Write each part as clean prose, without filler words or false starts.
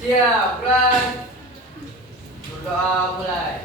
Siap, mulai. Berdoa mulai.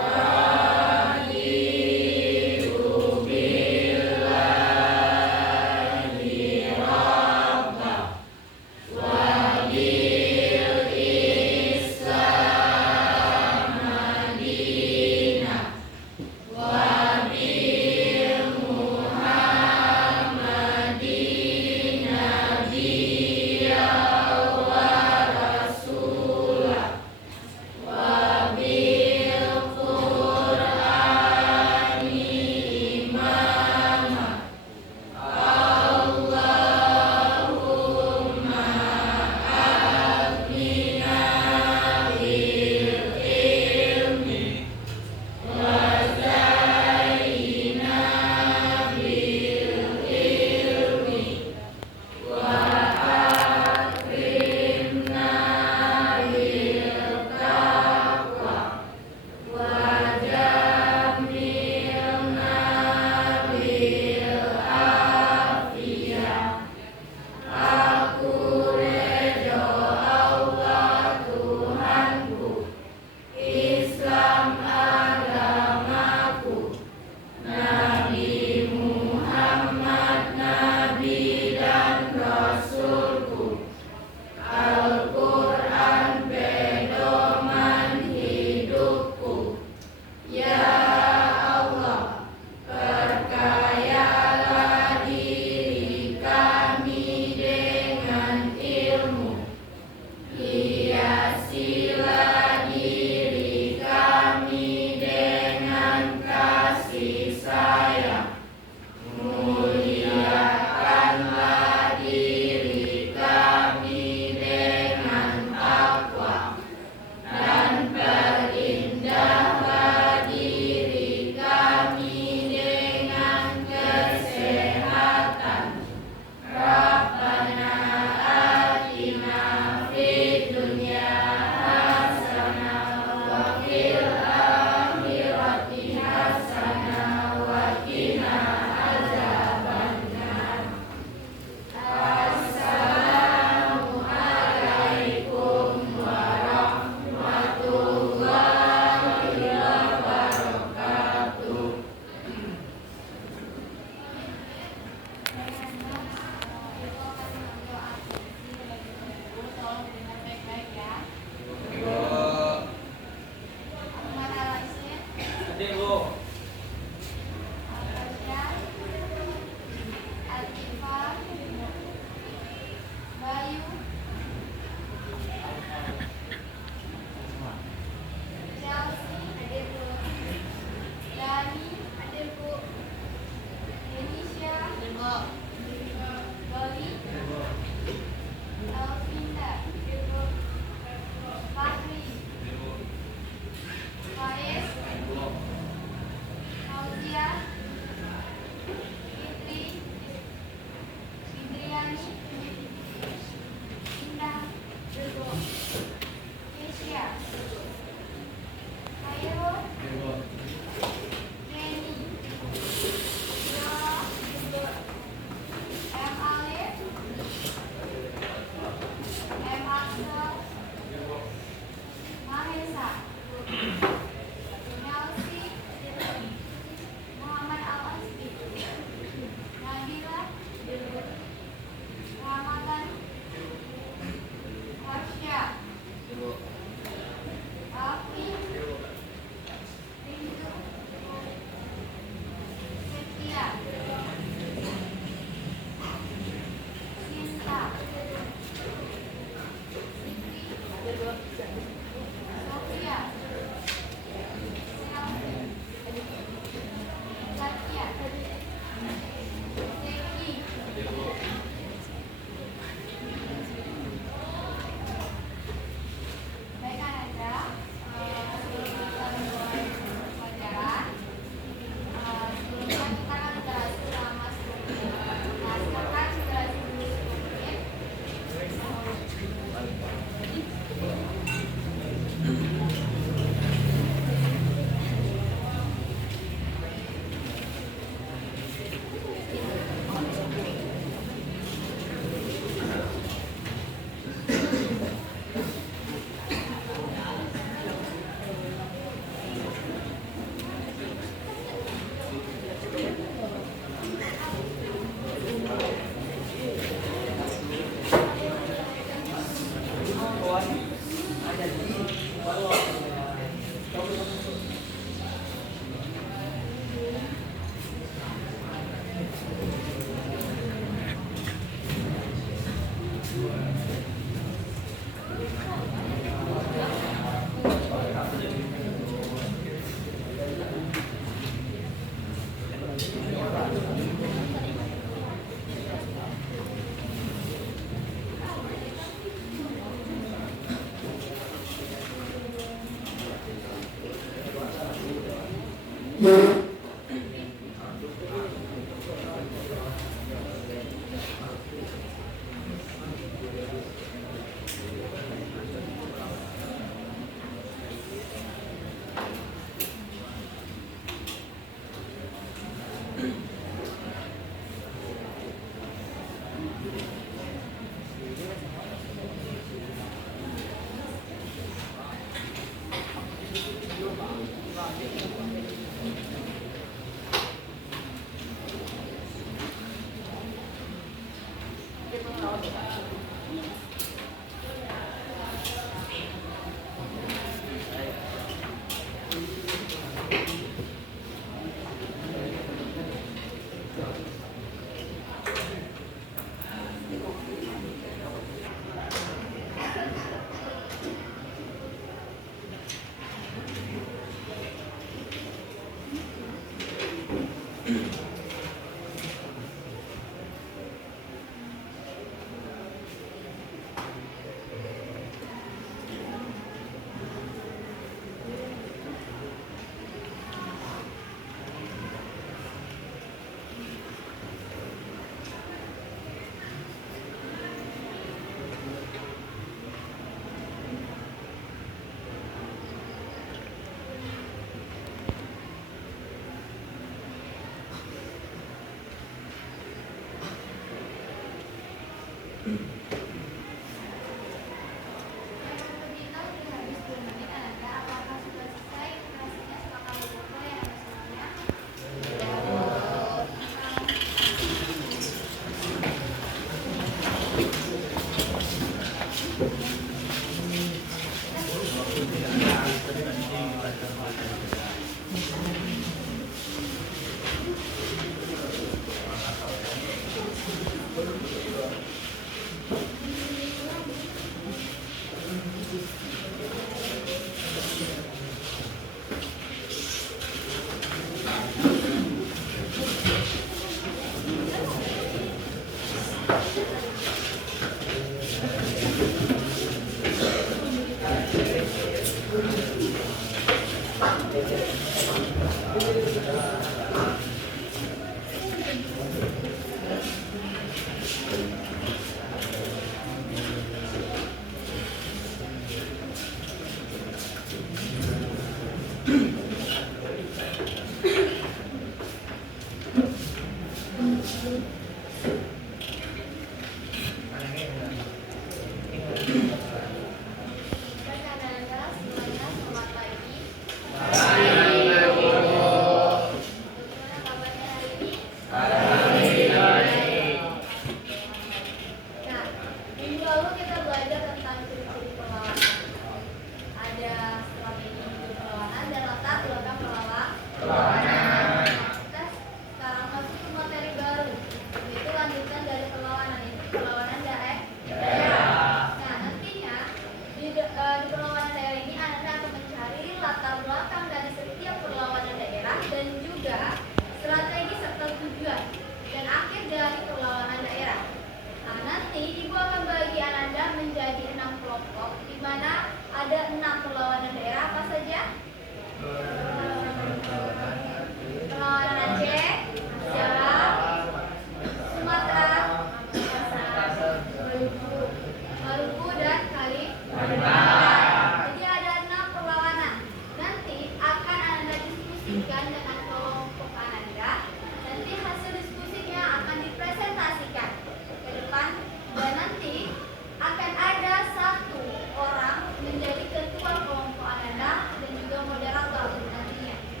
Ketua kelompok Ananda dan juga moderator nantinya.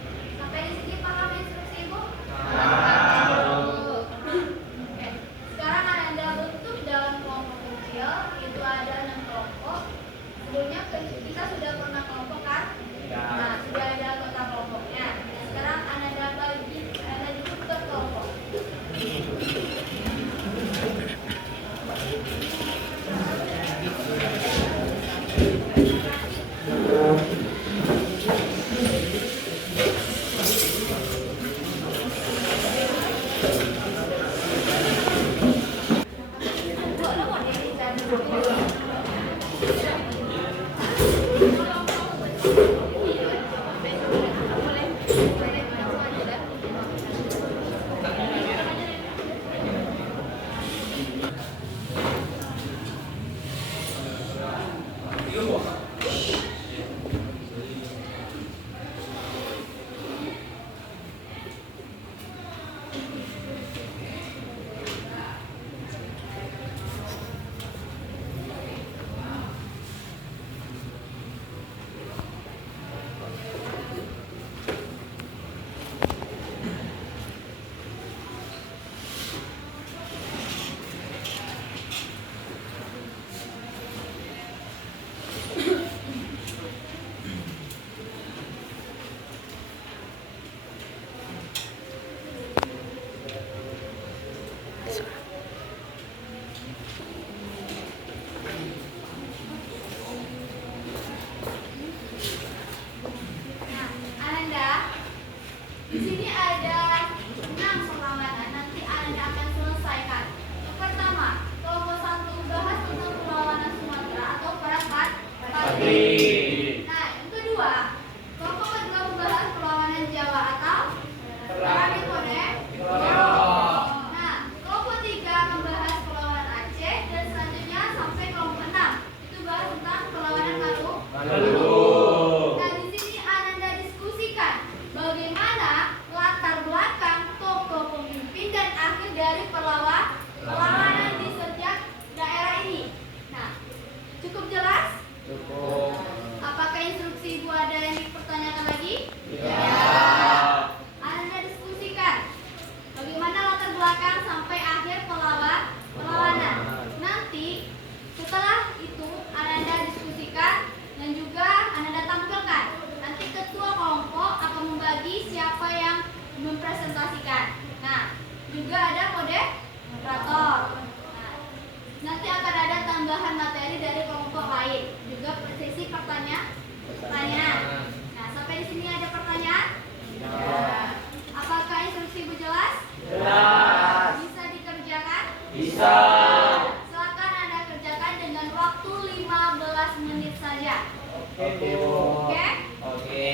Di sini ada 6 perlawanan. Nanti Anda akan selesaikan. Yang pertama, kelompok 1 bahas tentang perlawanan Sumatera atau Perang Patri. Nah, yang kedua, kelompok kedua membahas perlawanan Jawa atau Perang Diponegoro. Nah, kelompok 3 membahas perlawanan Aceh dan selanjutnya sampai kelompok 6 itu bahas tentang perlawanan Maluku. Nah, di sini Anda diskusikan bagaimana latar belakang tokoh pemimpin dan akhir dari perlawanan di setiap daerah ini. Nah, cukup jelas? Cukup. Apakah instruksi Ibu ada yang dipertanyakan lagi? Ya. Anda diskusikan bagaimana latar belakang sampai akhir perlawanan. Nanti setelah itu Anda diskusikan dan juga Anda tampilkan. Nanti ketua kelompok akan membagi siapa yang mempresentasikan. Nah, juga ada moderator. Nah, nanti akan ada tambahan materi dari kelompok lain. Juga sesi pertanyaan. Nah, sampai di sini ada pertanyaan? Ya. Apakah instruksi Ibu jelas? Jelas. Bisa dikerjakan? Bisa. Silakan Anda kerjakan dengan waktu 15 menit saja. Oke, Bu. Oke? Oke.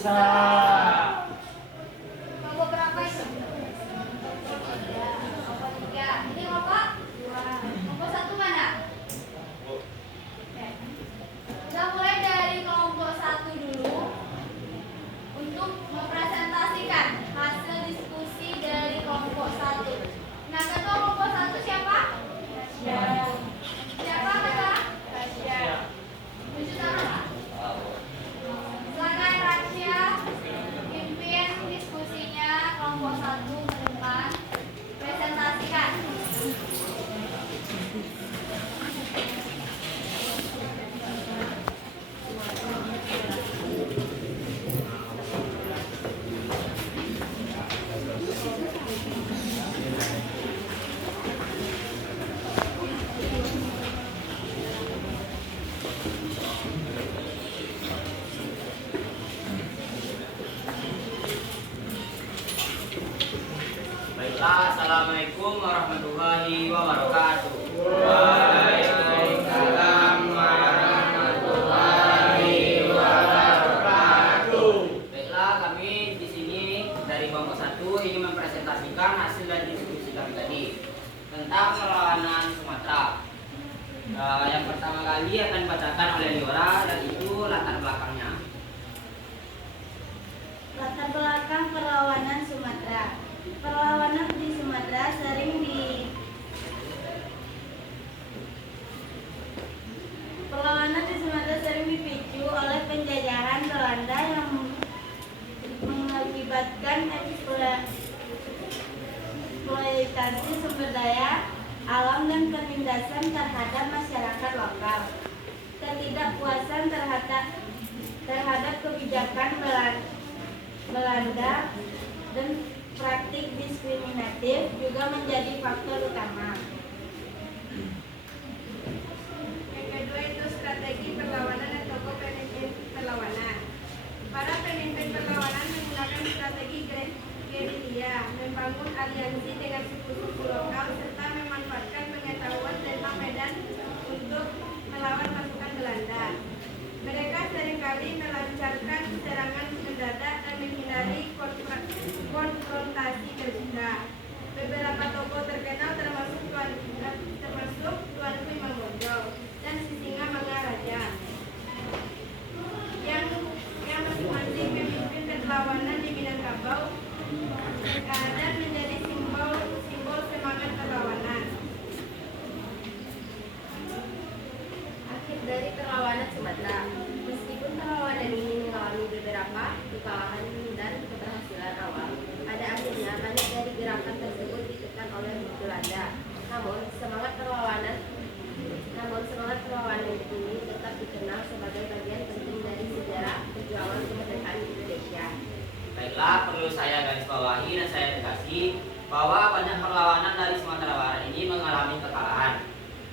Bisa. Kelompok berapa itu? Kelompok 3. Ini kelompok 2. Kelompok 1 mana? Oke. Kita mulai dari kelompok 1 dulu untuk mempresentasikan hasil diskusi dari kelompok 1. Nah, ketua kelompok 1 siapa? Siapa ketua? Tunjuk tangan. Silakan Rasya pimpin diskusinya kelompok 1 ke depan. Presentasikan. Baiklah, assalamualaikum warahmatullahi wabarakatuh. Waalaikumsalam warahmatullahi wabarakatuh. Baiklah, kami di sini dari kelompok 1 ingin mempresentasikan hasil dari diskusi kami tadi tentang perlawanan Sumatera. Yang pertama kali akan dibacakan oleh Liora, dan itu latar belakangnya. Latar belakang perlawanan Sumatera. Perlawanan di Sumatera sering dipicu oleh penjajahan Belanda yang mengakibatkan eksploitasi sumber daya alam dan penindasan terhadap masyarakat lokal. Ketidakpuasan terhadap kebijakan Belanda dan praktik diskriminatif juga menjadi faktor utama. Yang kedua itu strategi perlawanan dan tokoh pemimpin perlawanan. Para pemimpin perlawanan menggunakan strategi gerilya, membangun aliansi dengan suku-suku lokal serta memanfaatkan pengetahuan tentang medan untuk melawan pasukan Belanda. Mereka seringkali melancarkan serangan mendadak dan menghindari konfrontasi terbuka. Beberapa tokoh terkenal termasuk Tuanku Imam Bonjol dan Sisinga Mangaraja yang masing-masing memimpin perlawanan di Minangkabau dan menjadi simbol semangat perlawanan. Akhir dari perlawanan Sumatera. Meskipun perlawanan ini mengalami beberapa kekalahan dan keberhasilan awal, pada akhirnya banyak dari gerakan tersebut ditekan oleh Belanda. Namun semangat perlawanan ini tetap dikenal sebagai bagian penting dari sejarah perjuangan kemerdekaan Indonesia. Baiklah, perlu saya garis bawahi dan saya tegasi bahwa banyak perlawanan dari Sumatera Barat ini mengalami kekalahan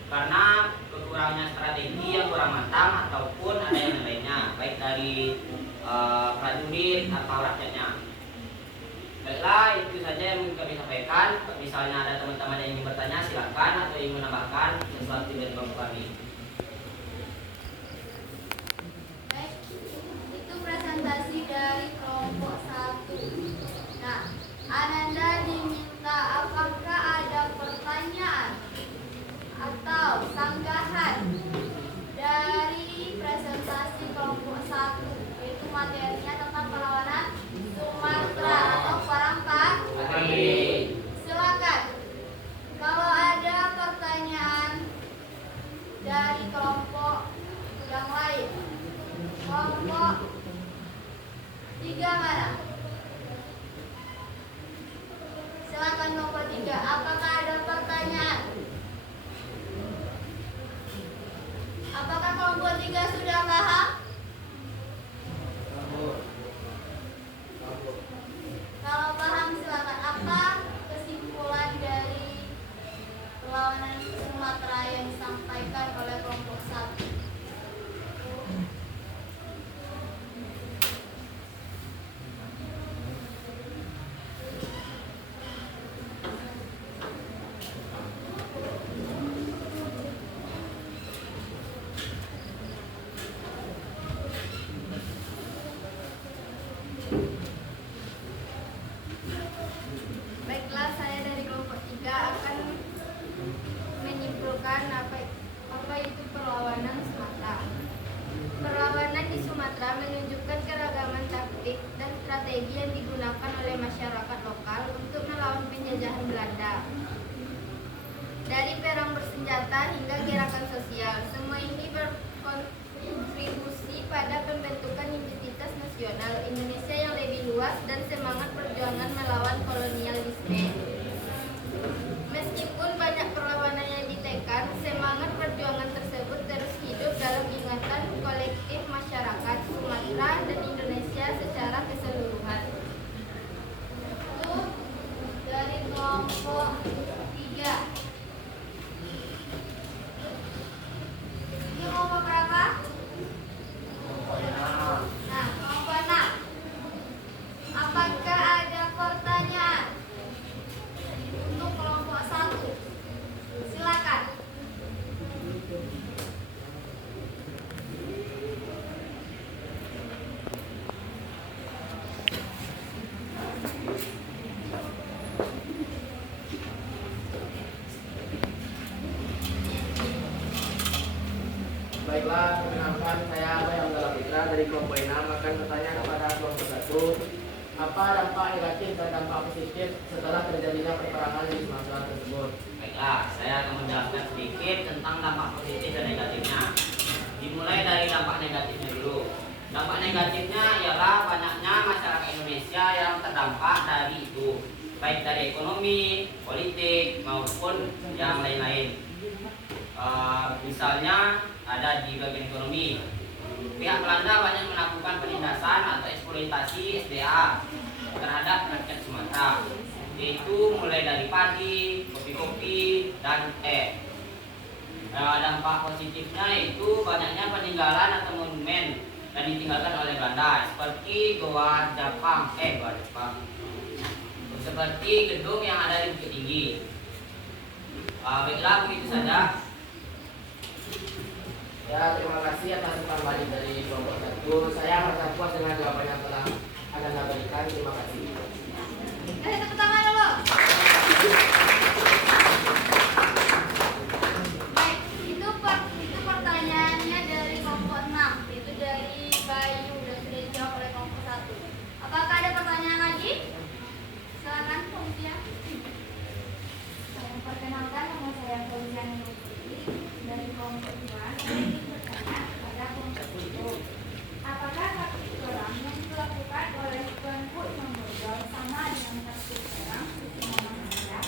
karena kekurangnya strategi yang kurang matang ataupun ada yang lainnya, baik dari prajurit atau rakyatnya. Baiklah, itu saja yang mungkin kami sampaikan. Misalnya ada teman-teman yang ingin bertanya, silakan, atau ingin menambahkan sesuatu dari kelompok kami. Baik, itu presentasi dari kelompok 1. Nah, Ananda diminta apakah ada pertanyaan atau sanggahan dari presentasi kelompok 1, yaitu materinya tentang perlawanan Sumatera atau Perang Patri. Silakan. Kalau ada pertanyaan dari kelompok yang lain, kelompok 3 mana? Silakan kelompok 3. Apakah ada pertanyaan? Apakah kelompok 3 sudah paham? Kalau paham silakan. Apa kesimpulan dari perlawanan Sumatera yang disampaikan oleh kelompok 1? Baiklah, perkenalkan saya Bayang Dala Putra dari kelompok 6 akan bertanya kepada kelompok 1. Apa dampak negatif dan dampak positif setelah terjadinya peperangan di Sumatera tersebut? Baiklah, saya akan menjelaskan sedikit tentang dampak positif dan negatifnya. Dimulai dari dampak negatifnya dulu. Dampak negatifnya ialah banyaknya masyarakat Indonesia yang terdampak dari itu, baik dari ekonomi, politik, maupun yang lain-lain. Misalnya ada di bagian ekonomi, pihak Belanda banyak melakukan penindasan atau eksploitasi SDA terhadap rakyat Sumatera, yaitu mulai dari padi, kopi-kopi, dan teh. Dampak positifnya itu banyaknya peninggalan atau monumen yang ditinggalkan oleh Belanda, seperti Goa Jepang, seperti gedung yang ada di Bukit Tinggi. Baiklah, begitu saja. Ya, terima kasih atas umpan balik dari kelompok 1. Saya merasa puas dengan jawaban yang telah Anda berikan. Terima kasih. Kasih tepuk tangan dulu. Baik, itu pertanyaannya dari kelompok 6, itu dari Bayu dan sudah dijawab oleh kelompok 1. Apakah ada pertanyaan lagi? Silakan, Panitia. Saya perkenalkan, nama saya Fauzian dari kelompok 2. Saya ingin bertanya kepada kelompok 1. Apakah kasus orang yang dilakukan oleh Tuanku Imam Bonjol sama dengan kasus orang Suci Mama Maria?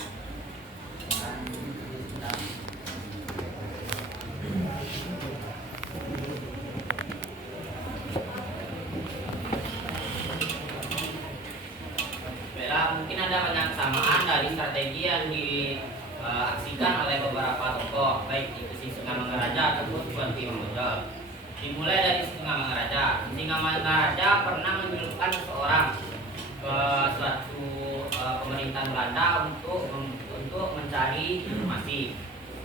Baiklah, mungkin ada banyak kesamaan dari strategi yang diaksikan oleh beberapa tokoh, baik itu si Singamangaraja ataupun Tuan Imam Bonjol. Dimulai dari Singamangaraja. Singamangaraja pernah menyelupkan seseorang ke suatu pemerintahan Belanda untuk mencari informasi.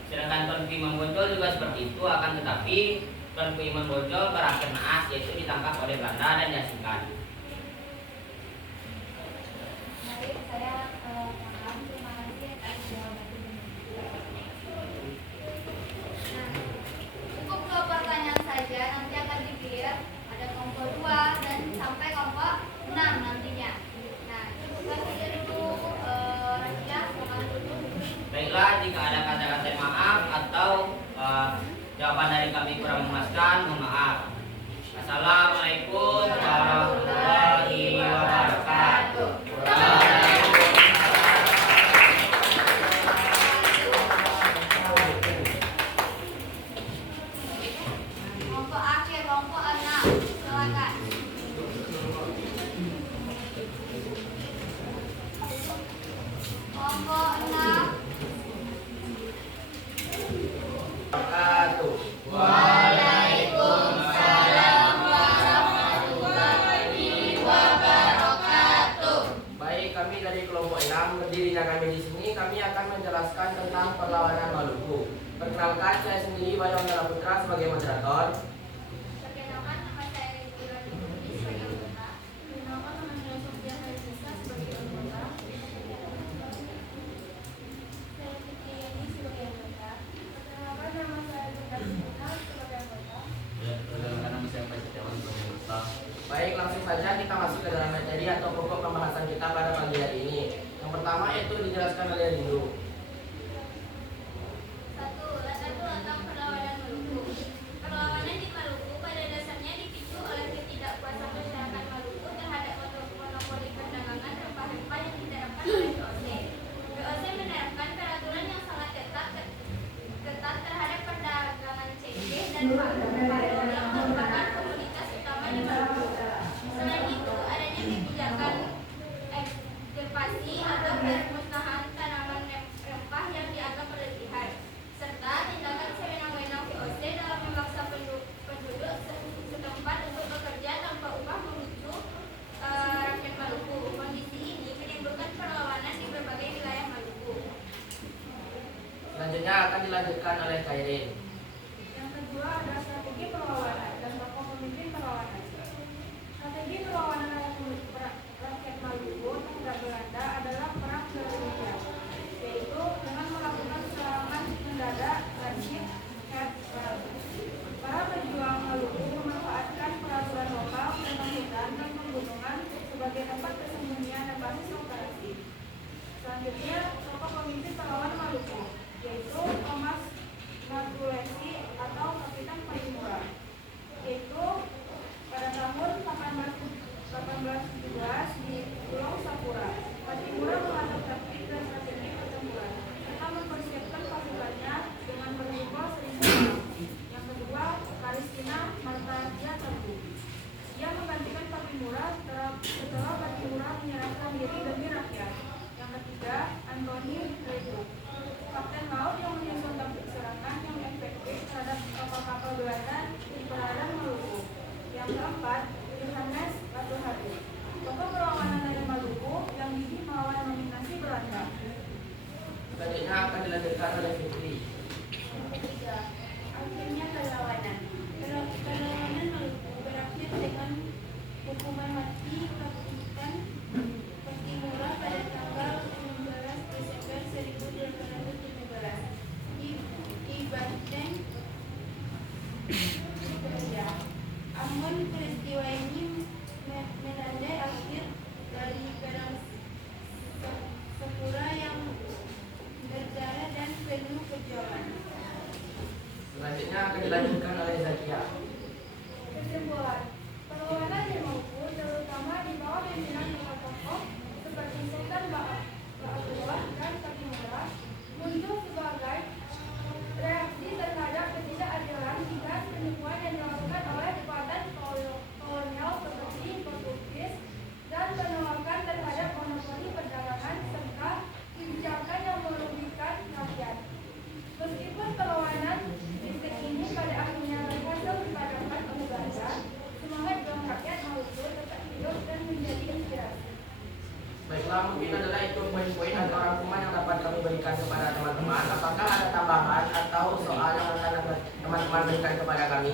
Sedangkan Tuan Imam Bonjol juga seperti itu, akan tetapi Tuan Imam Bonjol berakhir naas, yaitu ditangkap oleh Belanda dan diasingkan. Baik, saya paham. Terima kasih atas jawabannya. Cukup 2 pertanyaan saja, nanti akan dipilih ada kelompok 2 dan sampai kelompok 6 nantinya. Nah, cukupkan saja dulu, Raja, silakan dulu. Baiklah, jika ada kata-kata maaf atau jawaban dari kami kurang memuaskan, mohon maaf. Assalamualaikum warahmatullahi wabarakatuh. Kelompok akhir, kelompok 6, silakan. Kelompok 6. Wabarakatuh. Waalaikumsalam warahmatullahi wabarakatuh. Baik, kami dari kelompok 6, berdirinya kami di sini, kami akan menjelaskan tentang perlawanan Maluku. Perkenalkan, saya sendiri Bayang Dala Putra sebagai moderator. Perkenalkan, nama saya Rizky Putri sebagai anggota. Perkenalkan, nama saya Sofia Harisisa sebagai anggota. Saya Fitri Yani sebagai anggota. Perkenalkan, nama saya Bunda Sina sebagai anggota. Baik, langsung saja kita masuk ke dalam materi atau pokok pembahasan kita pada pagi hari ini. Yang pertama yaitu dijelaskan oleh Rindu. 1. Latar belakang perlawanan Maluku. Perlawanan di Maluku pada dasarnya dipicu oleh ketidakpuasan masyarakat Maluku terhadap monopoli perdagangan rempah-rempah yang diterapkan oleh VOC. VOC menerapkan peraturan yang sangat ketat terhadap perdagangan cengkeh dan padi yang merupakan komoditas utama di Maluku. Selain itu, adanya kebijakan ekstirpasi atau permusnahan tanaman rempah yang dianggap berlebihan, serta tindakan sewenang-wenang VOC dalam memaksa penduduk setempat untuk bekerja tanpa upah memicu rakyat Maluku. Kondisi ini menimbulkan perlawanan di berbagai wilayah Maluku. Selanjutnya akan dilanjutkan oleh Kairin. Yang kedua ada strategi perlawanan dan tokoh pemimpin perlawanan. Strategi perlawanan rakyat Maluku terhadap Belanda adalah perang Indonesia, yaitu dengan melakukan serangan mendadak, masif, para Yang keempat, Yohanes Batuhari, tokoh perlawanan dari Maluku yang gigih melawan dominasi Belanda. Selanjutnya akan dilanjutkan oleh Fitri. Yang ketiga, akhirnya perlawanan. Perlawanan Maluku berakhir dengan hukuman mati Kapitan Patimura pada tanggal 19 Desember 1817 di Banteng, Belanda. Namun peristiwa ini menandai akhir dari perang Sapura yang berdarah dan penuh perjuangan. Selanjutnya akan dilanjutkan oleh Zakia. Kesimpulan, perlawanan di Maluku terutama di bawah pimpinan tokoh seperti Sultan Ba'abdullah dan Patimura muncul sebagai reaksi terhadap ketidakadilan dan penipuan yang dilakukan oleh kekuatan kolonial seperti Portugis dan penolakan terhadap monopoli perdagangan serta kebijakan yang merugikan rakyat. Meskipun perlawanan distrik ini pada akhirnya berhasil dipadamkan oleh Belanda, semangat juang rakyat Maluku tetap hidup dan menjadi inspirasi. Baiklah, mungkin adalah itu poin-poin atau rangkuman yang dapat kami berikan kepada teman-teman. Apakah ada tambahan atau soal yang akan teman-teman berikan kepada kami?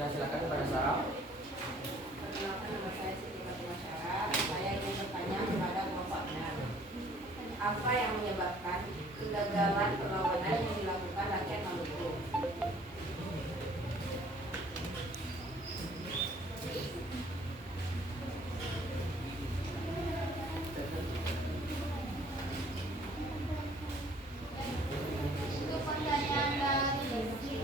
Dan silakan kepada Sarah. Perkenalkan, nama saya Siti Masyara. Saya ingin bertanya kepada kelompok 6. Apa yang menyebabkan kegagalan perlawanan yang dilakukan rakyat Maluku? Itu pertanyaan dari Rizky.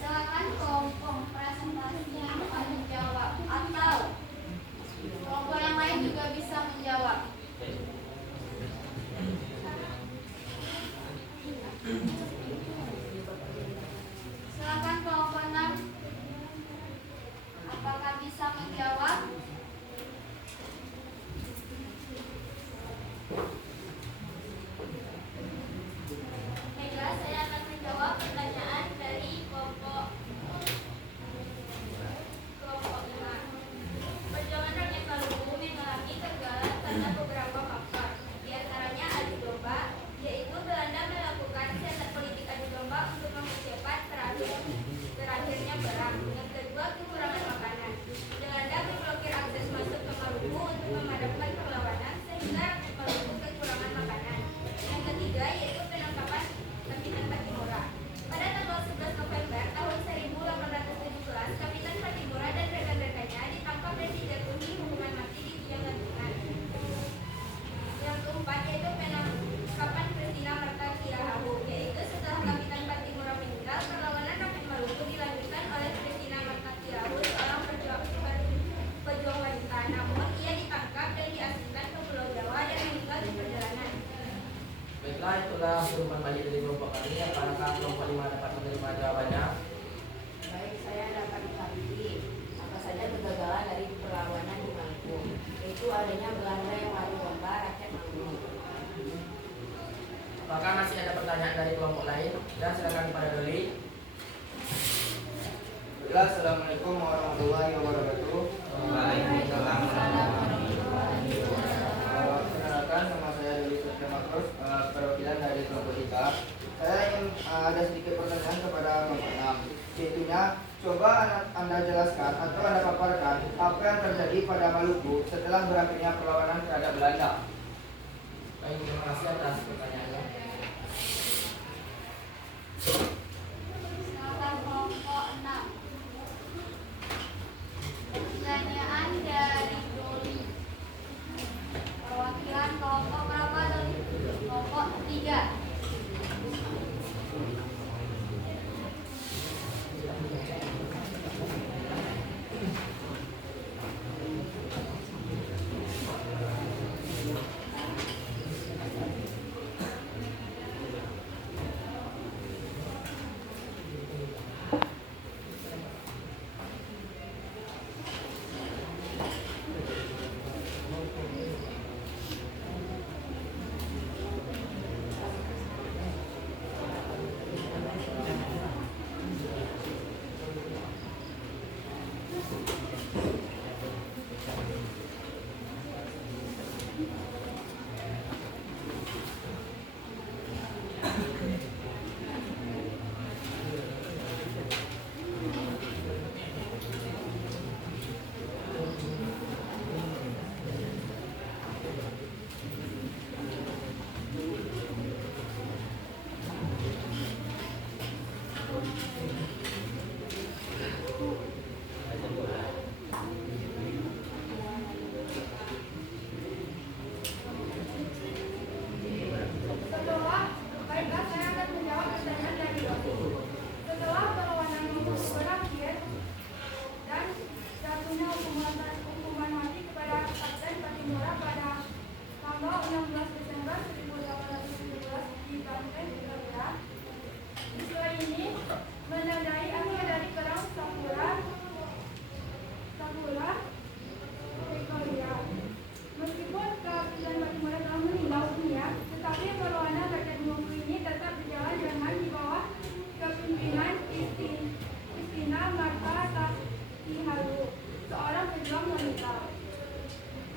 Silakan kelompok presentasinya menjawab atau kelompok yang lain juga bisa menjawab. Silakan kelompok 6. Apakah bisa menjawab? Baiklah, saya akan menjawab pertanyaan dari kelompok 5. Perjuangan rakyat Maluku mengalami kegagalan karena beberapa faktor. Di antaranya adu domba, yaitu Belanda melakukan siasat politik adu domba untuk mempercepat berakhirnya perang. Yang kedua, kekurangan makanan. Belanda memblokir akses masuk ke Maluku untuk memadamkan perlawanan sehingga rakyat Maluku kekurangan makanan. Yang ketiga, yaitu penangkapan Kapitan Patimura. Pada tanggal 11 November tahun 1817, Kapitan Patimura dan rekan-rekannya ditangkap dan dijatuhi hukuman mati di tiang gantungan. Yang keempat, yaitu penangkapan Kristina Marta Kirahahu, yaitu setelah Kapitan Patimura meninggal, perlawanan rakyat Maluku dilanjutkan oleh Kristina Marta Kirahahu, seorang pejuang wanita. Namun ia ditangkap dan diasingkan ke Pulau Jawa dan meninggal di perjalanan. Baiklah, itulah jawaban balik dari kelompok kami. Apakah kelompok 5 dapat menerima jawabannya? Baik, saya dapat mengetahui apa saja kegagalan dari perlawanan di Maluku, yaitu adanya Belanda yang mengadu domba rakyat Maluku. Apakah masih ada pertanyaan dari kelompok lain? Dan silakan kepada Doli. Baiklah, Assalamualaikum warahmatullahi wabarakatuh. Waalaikumsalam. Perkenalkan, nama saya Doli Satya Makros, perwakilan dari kelompok 3. Saya ingin ada sedikit pertanyaan kepada kelompok 6. Yaitunya, coba Anda jelaskan atau Anda paparkan apa yang terjadi pada Maluku setelah berakhirnya perlawanan terhadap Belanda. Baik, terima kasih atas pertanyaannya. Silakan kelompok 6. Pertanyaan dari Doli. Perwakilan kelompok berapa, Doli? Kelompok 3.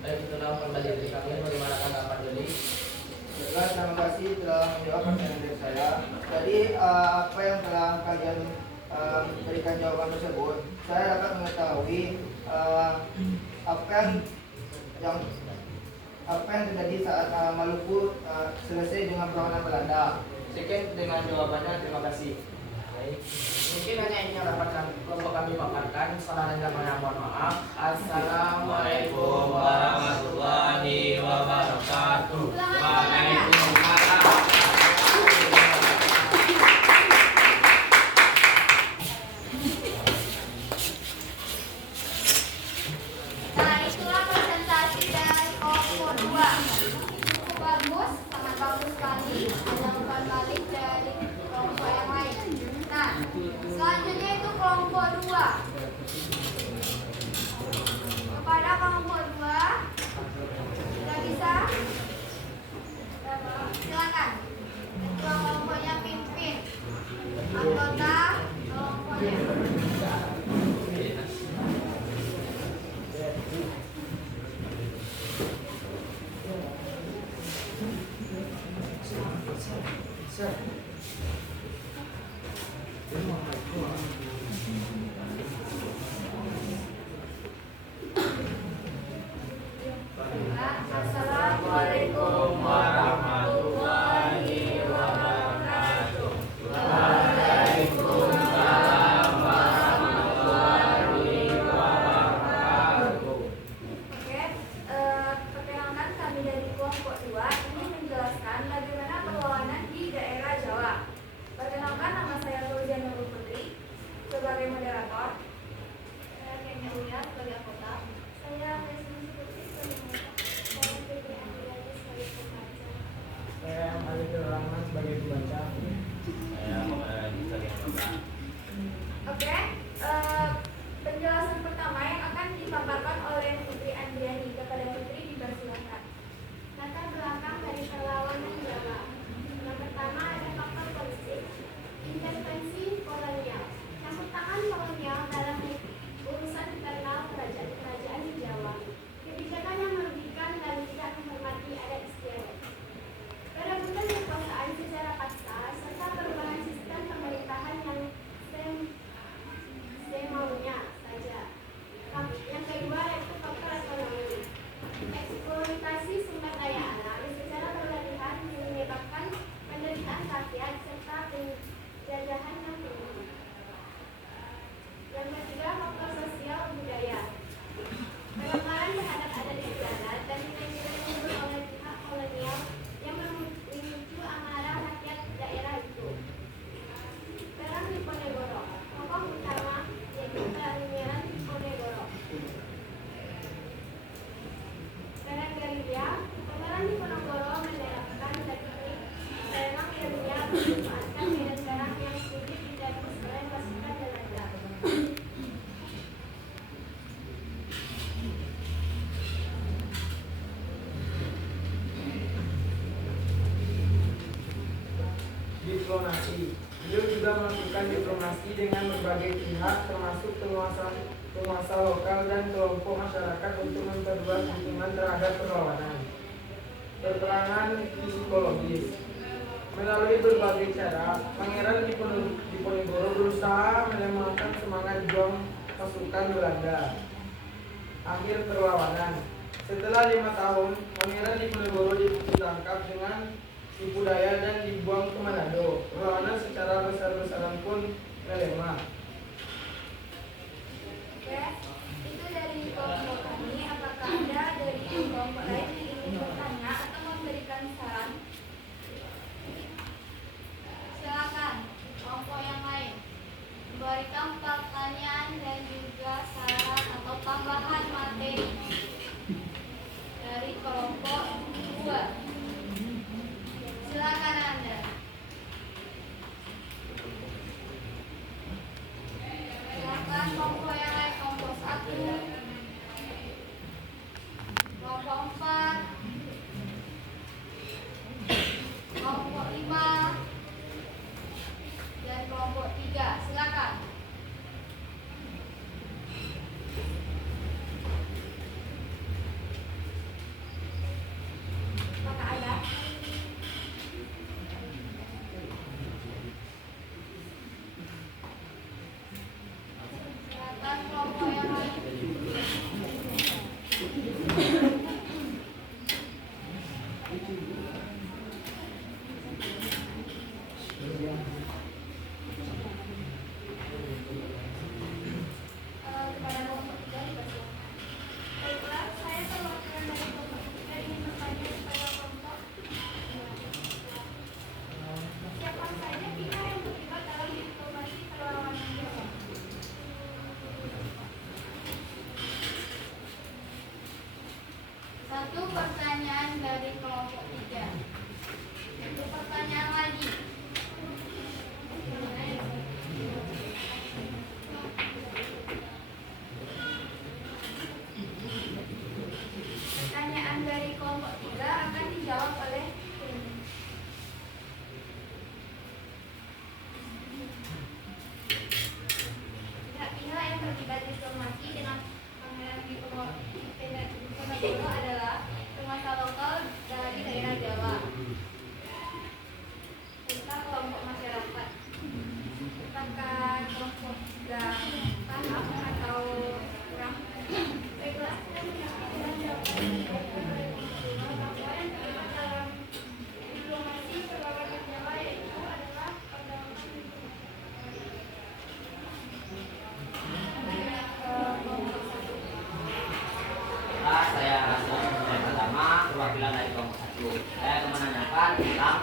Baik, itulah kembali dari kami. Bagaimana tanggapan dari? Baiklah, terima kasih telah menjawab pertanyaan dari saya. Jadi apa yang telah kalian berikan jawaban tersebut, saya dapat mengetahui apa yang terjadi saat Maluku selesai dengan perlawanan Belanda. Sekian dengan jawabannya. Terima kasih. Baik. Mungkin hanya ini yang dapat kami paparkan. Salah dan mohon maaf. Assalamualaikum warahmatullahi wabarakatuh. Waalaikumsalam. Nah, itulah presentasi dari kelompok 2. Cukup bagus, sangat bagus sekali. Ada umpan balik dari kelompok yang lain. Nah, selanjutnya itu kelompok 2. Kepada kelompok 2, sudah bisa? Silakan. Ketua kelompoknya pimpin. Anggota kelompoknya. Assalamualaikum warahmatullahi wabarakatuh. Waalaikumsalam warahmatullahi wabarakatuh. Oke, perkenalkan kami dari kelompok 2 ini menjelaskan bagaimana perlawanan di daerah Jawa. Perkenalkan, nama saya Fauzia Nurul Putri sebagai moderator. Saya Kenya Uya sebagai anggota. Saya Leslie Putri sebagai anggota. Saya Fitri Andriani sebagai pembaca. Saya Malik Rahman sebagai pembaca. Saya Muhammad sebagai anggota. Oke, penjelasan pertama yang akan dipaparkan oleh Fitri Andriani. Kepada Fitri dipersilakan. Latar belakang dari perlawanan Jawa. Yang pertama ada faktor politik, intervensi kolonial. Campur tangan kolonial dalam urusan internal kerajaan di Jawa. Kebijakan yang merugikan dan tidak menghormati adat istiadat. Perebutan kekuasaan secara paksa serta perubahan sistem pemerintahan yang semaunya saja. Yang kedua yaitu faktor ekonomi. Eksploitasi sumber daya alam secara berlebihan menyebabkan penderitaan rakyat serta penjajahan yang tinggi. Yang ketiga faktor sosial budaya. Pelanggaran terhadap adat istiadat dan nilai-nilai luhur oleh pihak kolonial yang memicu amarah rakyat daerah itu. Perang Diponegoro. Tokoh utama yaitu Pangeran Diponegoro. Perang gerilya. Pangeran Diponegoro menerapkan teknik lelang gerilya memanfaatkan medan perang yang sulit ditembus oleh pasukan Belanda. Diplomasi. Beliau juga melakukan diplomasi dengan berbagai pihak termasuk penguasa lokal dan kelompok masyarakat untuk memperluas dukungan terhadap perlawanan. Peperangan psikologis. Melalui berbagai cara, Pangeran Diponegoro berusaha melemahkan semangat juang pasukan Belanda. Akhir perlawanan. Setelah 5 tahun, Pangeran Diponegoro ditangkap dengan tipu daya dan dibuang ke Manado. Perlawanan secara besar-besaran pun melemah. Oke, itu dari kelompok kami. Apakah ada dari kelompok lain yang ingin bertanya atau memberikan saran? Silakan kelompok yang lain memberikan pertanyaan dan juga saran atau tambahan materi dari kelompok 2. Silakan Anda. Silakan kelompok yang lain, kelompok 1. Satu pertanyaan dari kelompok 3. Satu pertanyaan lagi. Pertanyaan dari kelompok 3 akan dijawab oleh pihak-pihak yang terlibat diplomasi dengan Pangeran Diponegoro adalah penguasa lokal dari daerah Jawa serta kelompok masyarakat. Apakah kelompok sudah paham atau kurang? Baiklah. Diplomasi perlawanan Jawa yaitu adalah Saya rasa yang pertama perwakilan dari kelompok 1. Saya akan menanyakan tentang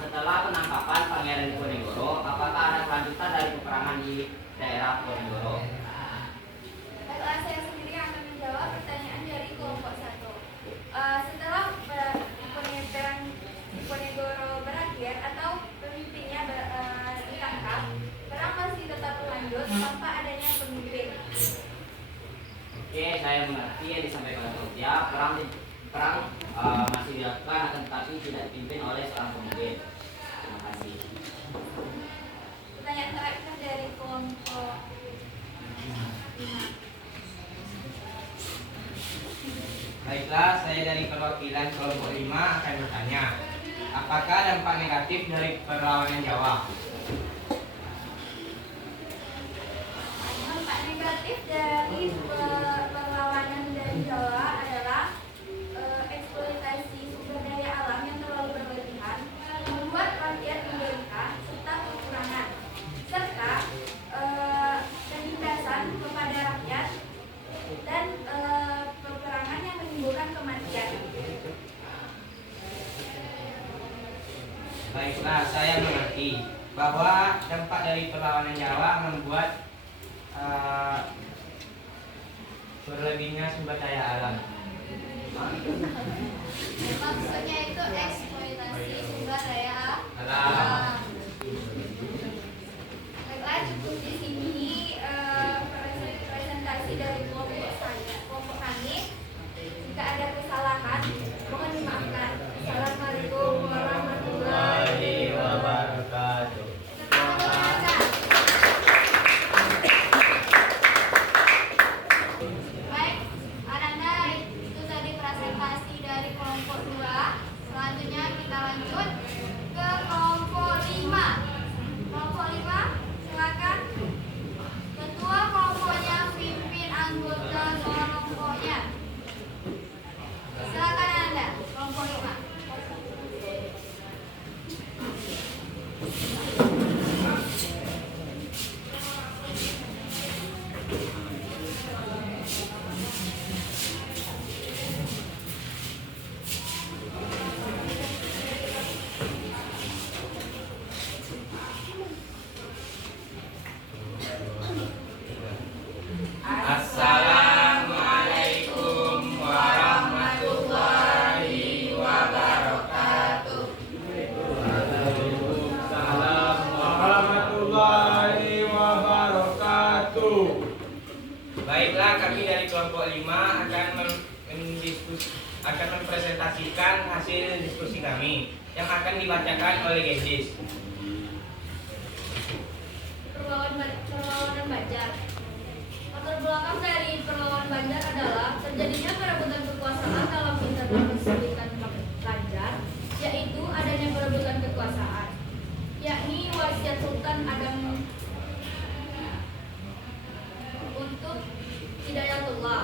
setelah penangkapan Pangeran Diponegoro, apakah ada kelanjutan dari peperangan di daerah Ponegoro? Baiklah, saya sendiri akan menjawab pertanyaan dari kelompok 1. Setelah penyebaran Diponegoro berakhir atau pemimpinnya ditangkap, perang masih tetap berlanjut tanpa adanya pemimpin. Oke, saya mengerti yang disampaikan oleh Sofia. Perang masih dilakukan, akan tetapi tidak dipimpin oleh seorang pemimpin. Terima kasih. Pertanyaan terakhir dari kelompok 5. Baiklah, saya dari perwakilan kelompok 5 akan bertanya, apakah dampak negatif dari perlawanan Jawa? Dampak negatif dari perlawanan dari Jawa adalah eksploitasi sumber daya alam yang terlalu berlebihan, membuat rakyat menderita serta kekurangan, serta penindasan kepada rakyat dan peperangan yang menimbulkan kematian. Baiklah, saya mengerti bahwa dampak dari perlawanan Jawa membuat berlebihnya sumber daya alam. Maksudnya itu eksploitasi sumber daya Alam. alam. Baiklah, cukup di sini presentasi dari kelompok kami. Jika ada kesalahan, mohon dimaafkan. Assalamualaikum warahmatullahi Wabarakatuh. Baik, Ananda, itu tadi presentasi dari kelompok 2. Selanjutnya kita lanjut ke kelompok 5. Kelompok 5, silakan. Ketua kelompoknya pimpin anggota kelompoknya. Silakan Ananda, kelompok 5. Assalamualaikum warahmatullahi wabarakatuh. Waalaikumsalam warahmatullahi wabarakatuh. Baiklah, kami dari kelompok 5 akan mempresentasikan hasil diskusi kami yang akan dibacakan oleh Gendis. Perlawanan Banjar. Latar belakang dari perlawanan Banjar adalah terjadinya perebutan kekuasaan dalam internal Kesultanan Banjar, yaitu adanya perebutan kekuasaan, yakni wasiat Sultan Adam untuk Hidayatullah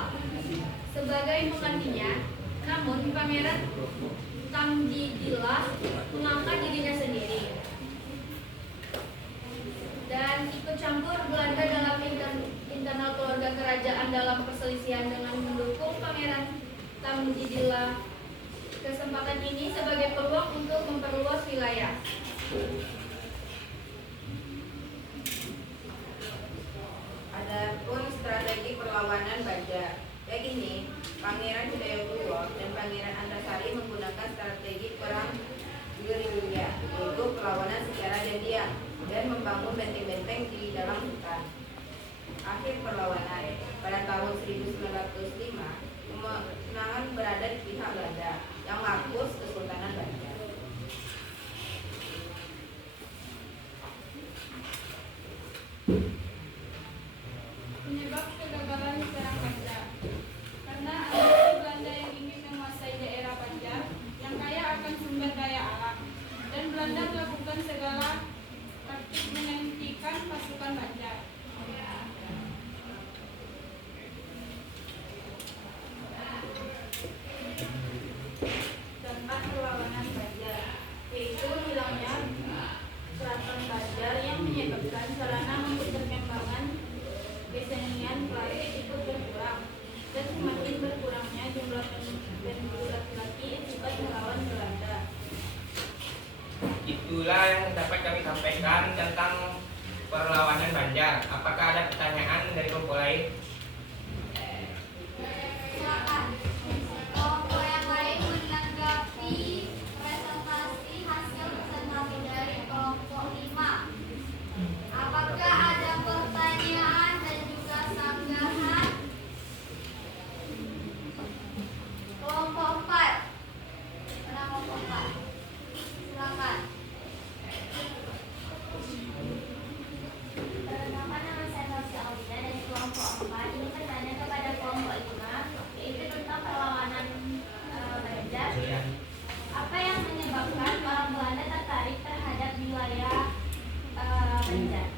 sebagai penggantinya. Namun Pangeran Tamjidillah mengangkat dirinya sendiri dan ikut campur Belanda dalam internal keluarga kerajaan dalam perselisihan dengan mendukung Pangeran Tamjidillah. Kesempatan ini sebagai peluang untuk memperluas wilayah. Adapun strategi perlawanan Banjar, kayak gini, Pangeran Hidayatullah dan Pangeran Antasari menggunakan strategi perang gerilya, yaitu perlawanan secara diam-diam dan membangun benteng-benteng di dalam hutan. Akhir perlawanan pada tahun 1905, kemenangan berada di pihak Belanda yang menghapus Kesultanan Banjar. Penyebab kegagalan serang Banjar. Karena ada Belanda yang ingin menguasai daerah Banjar yang kaya akan sumber daya alam, dan Belanda melakukan segala taktik menghentikan pasukan Banjar. Dampak perlawanan Banjar, yaitu hilangnya keraton Banjar yang menyebabkan sarana untuk perkembangan kesenian klasik itu berkurang, dan semakin berkurangnya jumlah penduduk laki-laki yang cepat melawan Belanda. Itulah yang dapat kami sampaikan tentang perlawanan Banjar. Apakah ada pertanyaan dari kelompok lain? Silakan. Kelompok yang lain menanggapi presentasi hasil presentasi dari kelompok 5. Apakah ada pertanyaan dan juga sanggahan? Kelompok 4. Mana kelompok 4? Silakan. Perkenalkan, nama saya Nosia Alina dari kelompok 4. Ini bertanya kepada kelompok 5, yaitu tentang perlawanan Banjar. Apa yang menyebabkan orang Belanda tertarik terhadap wilayah Banjar?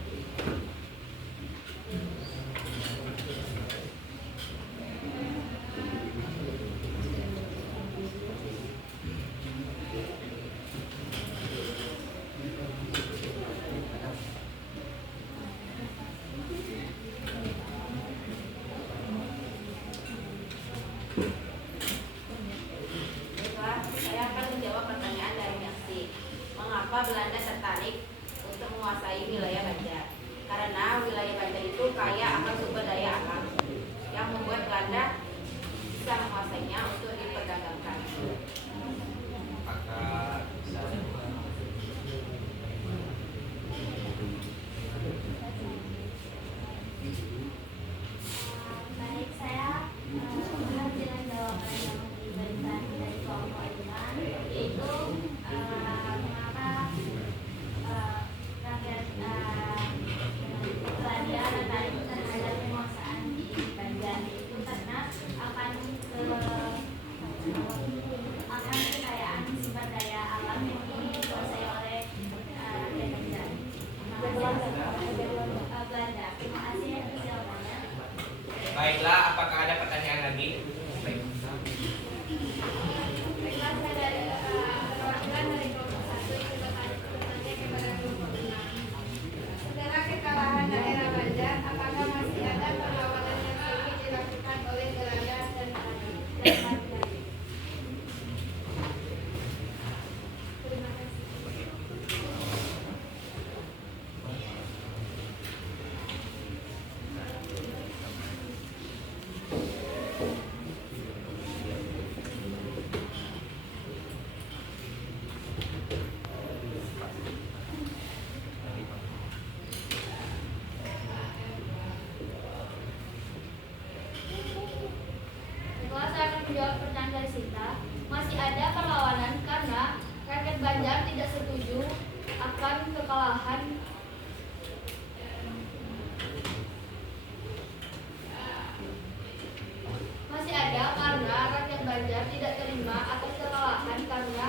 Baiklah, saya akan menjawab pertanyaan dari Yaksi. Mengapa Belanda tertarik untuk menguasai wilayah Banjar? Karena wilayah Banjar itu kaya akan sumber daya alam yang membuat Belanda bisa menguasainya untuk diperdagangkan. Apakah bisa Baik, saya mengambil jawaban yang diberikan dari kelompok 5, yaitu mengapa rakyat Belanda tertarik terhadap penguasaan di Banjar, itu karena akan kekayaan sumber daya alam yang dikuasai oleh rakyat Banjar. Belanda. Terima kasih atas jawabannya. Baiklah, apakah ada pertanyaan lagi? Baik. Baiklah, saya dari perwakilan dari kelompok 1 ingin bertanya kepada kelompok 5. Setelah kekalahan daerah Banjar, apakah masih ada perlawanan yang ingin dilakukan oleh Belanda dan Banjar? Terima kasih. Setelah saya akan menjawab pertanyaan dari Sinta, masih ada perlawanan karena rakyat Banjar tidak setuju akan kekalahan Banjar tidak terima atas kekalahan karena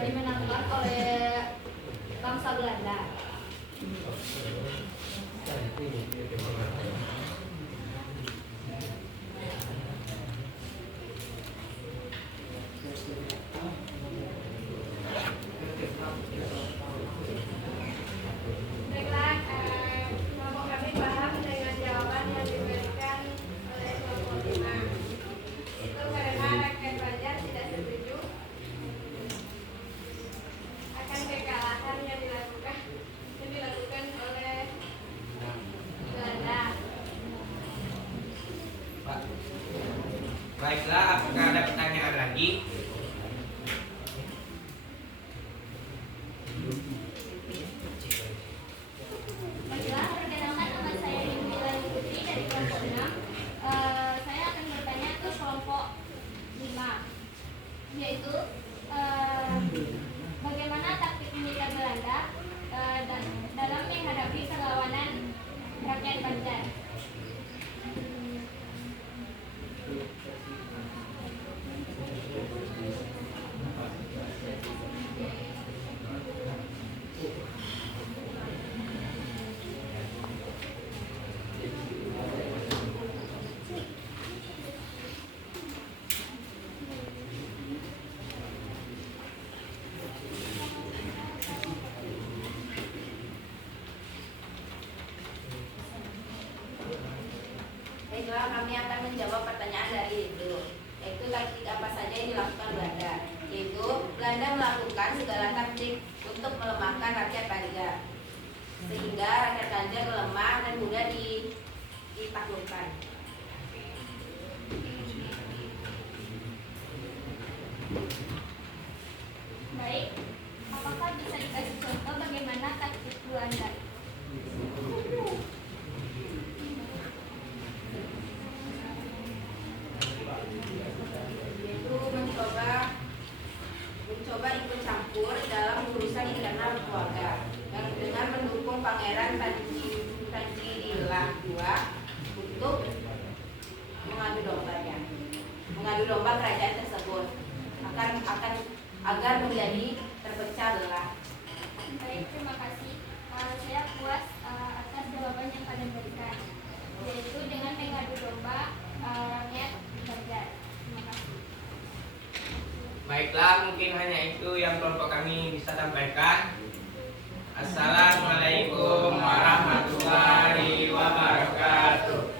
dimenangkan oleh bangsa Belanda. Baiklah, kelompok kami paham dengan jawaban yang diberikan oleh kelompok 5. Itu karena rakyat Banjar tidak setuju akan kekalahan yang dilakukan oleh Belanda. Apakah ada pertanyaan lagi? Baiklah, perkenalkan nama saya Yumila Putri dari kelompok 6. Saya akan bertanya ke kelompok 5, yaitu bagaimana taktik militer Belanda dalam menghadapi perlawanan rakyat Banjar. Baiklah, kami akan menjawab pertanyaan dari itu. Yaitu taktik apa saja yang dilakukan Belanda. Yaitu Belanda melakukan segala taktik untuk melemahkan rakyat Banjar, sehingga rakyat Banjar melemah dan mudah ditaklukkan. Baik, apakah bisa dikasih contoh bagaimana taktik Belanda? Yaitu mencoba ikut campur dalam urusan internal keluarga dan dengan mendukung Pangeran Tangjilah II untuk mengadu domba kerajaan tersebut agar menjadi terpecah belah. Baik, terima kasih. Saya puas atas jawaban yang kalian berikan, yaitu dengan mengadu domba rakyat Banjar. Terima kasih. Baiklah, mungkin hanya itu yang kelompok kami bisa sampaikan. Assalamualaikum warahmatullahi wabarakatuh. Tepuk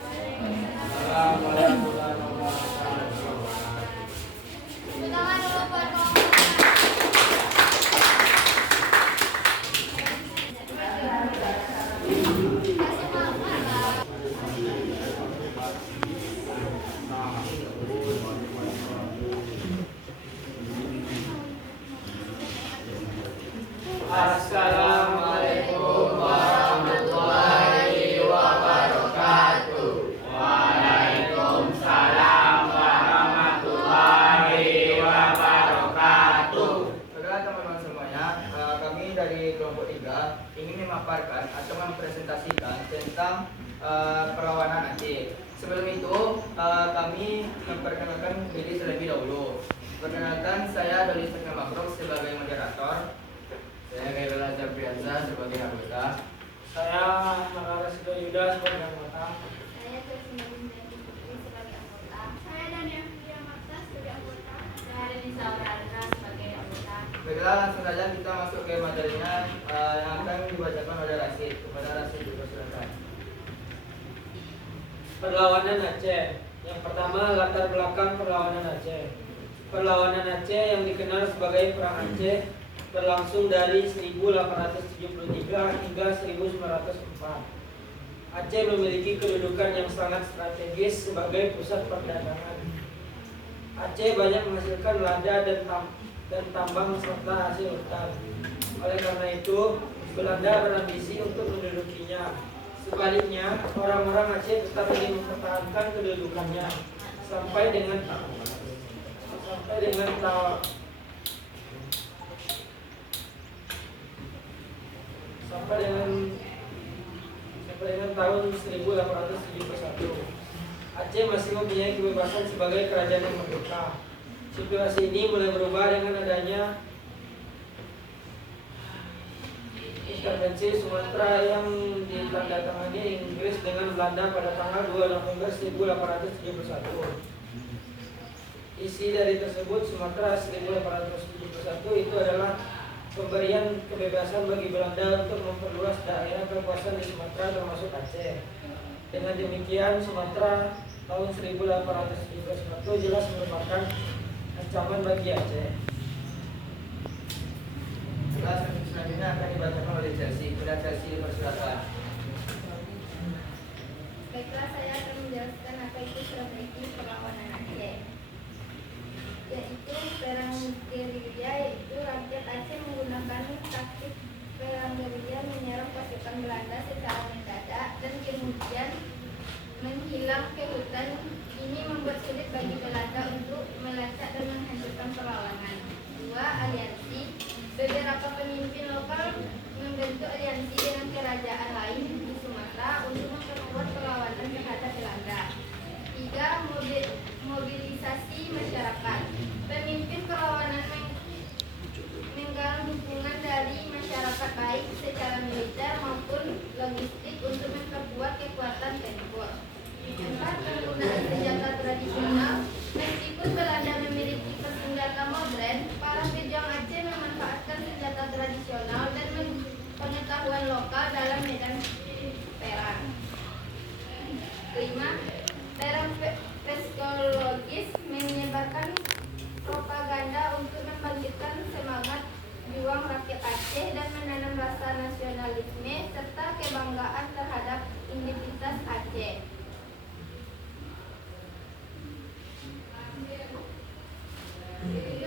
tangan dulu buat kelompok. Assalamualaikum warahmatullahi wabarakatuh. Waalaikumsalam warahmatullahi wabarakatuh. Baiklah teman-teman semuanya, kami dari kelompok 3 ingin memaparkan atau mempresentasikan tentang perlawanan Aceh. Sebelum itu, kami memperkenalkan diri terlebih dahulu. Perkenalkan, saya Doli Setengah Makro sebagai moderator. Saya Gairullah Zabriansa sebagai anggota. Saya Makara Sido Yuda sebagai anggota. Saya Turisma Putri sebagai anggota. Saya Dania Filia Marta sebagai anggota. Saya Renisa Auralina sebagai anggota. Baiklah, langsung saja kita masuk ke materinya yang akan dibacakan oleh Rasid. Kepada Rasid dipersilakan. Perlawanan Aceh. Yang pertama, latar belakang perlawanan Aceh. Perlawanan Aceh yang dikenal sebagai Perang Aceh berlangsung dari 1873 hingga 1904. Aceh memiliki kedudukan yang sangat strategis sebagai pusat perdagangan. Aceh banyak menghasilkan lada dan tambang serta hasil hutan. Oleh karena itu, Belanda berambisi untuk mendudukinya. Sebaliknya, orang-orang Aceh tetap ingin mempertahankan kedudukannya sampai dengan tahun 1871. Aceh masih mempunyai kebebasan sebagai kerajaan yang merdeka. Situasi ini mulai berubah dengan adanya intervensi Sumatera yang ditandatangani Inggris dengan Belanda pada tanggal 2 November 1871. Isi dari tersebut, Sumatera 1871 itu adalah pemberian kebebasan bagi Belanda untuk memperluas daerah kekuasaan di Sumatera termasuk Aceh. Dengan demikian, Sumatera tahun 1871 jelas merupakan ancaman bagi Aceh. Selanjutnya akan dibacakan oleh Chelsea. Kepada Chelsea dipersilakan. Baiklah, saya akan menjelaskan apa itu strategi perlawanan Aceh. yaitu perang gerilya, yaitu rakyat Aceh menggunakan taktik perang gerilya menyerang pasukan Belanda secara mendadak dan kemudian menghilang ke hutan. Ini membuat sulit bagi Belanda untuk melacak dan menghancurkan perlawanan. 2. Aliansi. Beberapa pemimpin lokal membentuk aliansi dengan kerajaan lain di Sumatera untuk memperkuat perlawanan terhadap Belanda. 3. Mobilisasi masyarakat. Pemimpin perlawanan menggalang dukungan dari masyarakat baik secara militer maupun logistik untuk memperkuat kekuatan tempur. 4. Penggunaan senjata tradisional. Meskipun Belanda memiliki senjata modern, para pejuang Aceh memanfaatkan senjata tradisional dan pengetahuan lokal dalam medan perang. 5. Perang psikologis, menyebarkan propaganda untuk membangkitkan semangat juang rakyat Aceh dan menanam rasa nasionalisme serta kebanggaan terhadap identitas Aceh.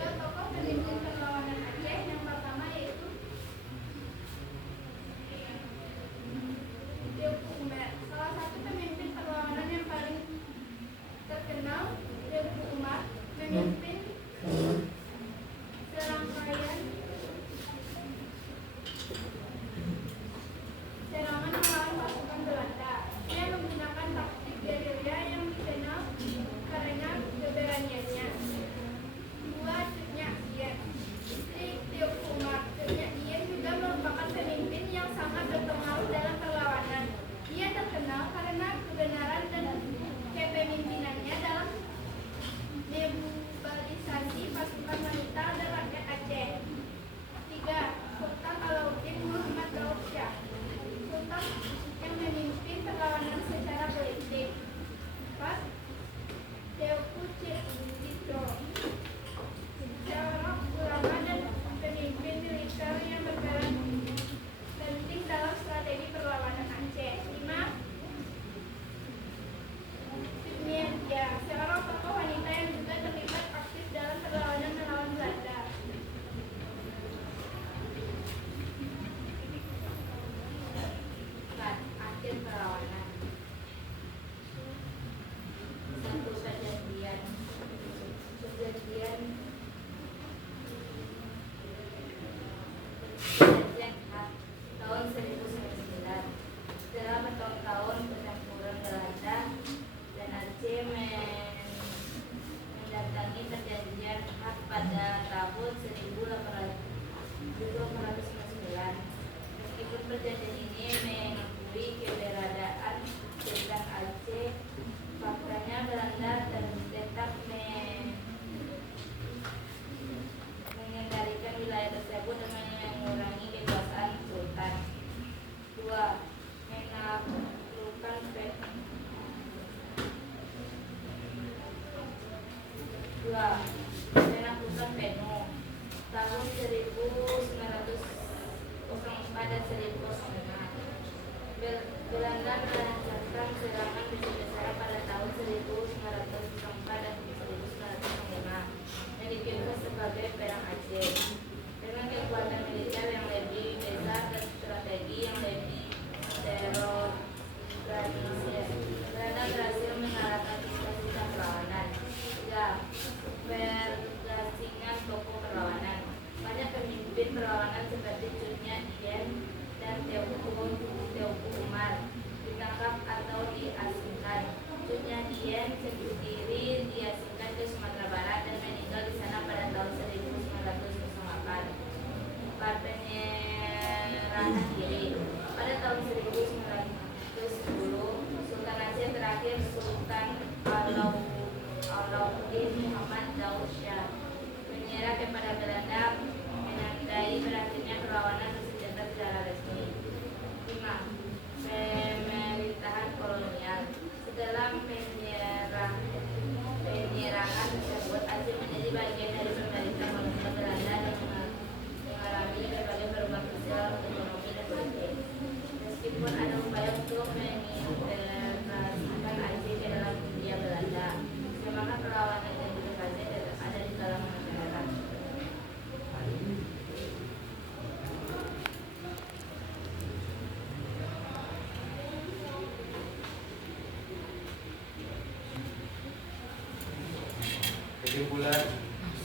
Tokoh pemimpin perlawanan Aceh yang pertama yaitu Teuku Umar. Salah satu pemimpin perlawanan yang paling terkenal, Teuku Umar, memimpin serangkaian serangan melawan pasukan Belanda. Dia menggunakan taktik gerilya yang dikenal karena keberaniannya. 2. Cut Nyak Dien. Istri Teuku Umar, Cut Nyak Dien juga merupakan pemimpin yang sangat berpengaruh dalam perlawanan. Dia terkenal karena kebenaran dan kepemimpinannya dalam mobilisasi pasukan wanita dan rakyat Aceh. 3. Sultan Alauddin Muhammad Daud Shah. Sultan yang memimpin perlawanan secara politik. 4. Teuku Cetidito. Seorang ulama dan pemimpin militer yang berperan penting dalam strategi perlawanan Aceh. 5. Sudmiyanti, seorang tokoh wanita yang juga terlibat aktif dalam perlawanan melawan Belanda. Akhir perlawanan. 1. Perjanjian tahun 1909. Setelah bertahun-tahun pertempuran Belanda dan Aceh mendatangi perjanjian hak pada tahun 1899. Meskipun perjanjian ini mengakui keberadaan tentang Aceh, faktanya Belanda tetap mengendalikan wilayah tersebut dan mengurangi kekuasaan Sultan. 2. Menaklukkan Peno tahun 1904 dan 1905. Belanda melancarkan serangan besar-besaran pada tahun 1904 dan 1905 yang dikirimkan sebagai perang Aceh. Dengan kekuatan militer yang lebih besar dan strategi yang lebih terorganisir, Belanda berhasil mengalahkan sisa-sisa perlawanan. 3. Pergasingan tokoh perlawanan. Banyak pemimpin perlawanan seperti Cut Nyak Dien dan Teuku Umar ditangkap atau diasingkan. Cut Nyak Dien sendiri diasingkan ke Sumatera Barat dan meninggal di sana pada tahun 1908. 4. Penyerahan diri. Pada tahun 1910, Sultan Aceh terakhir Sultan Alauddin Muhammad Daud Shah menyerah kepada Belanda, menandai berakhirnya perlawanan bersenjata secara resmi. 5. Pemerintahan kolonial. Setelah penyerangan tersebut, Aceh menjadi bagian dari pemerintah kolonial Belanda dan mengalami berbagai perubahan sosial, ekonomi, dan politik. Meskipun ada upaya untuk mengintegrasikan Aceh ke dalam Hindia Belanda, semangat perlawanan dan demokrasi ada di kalangan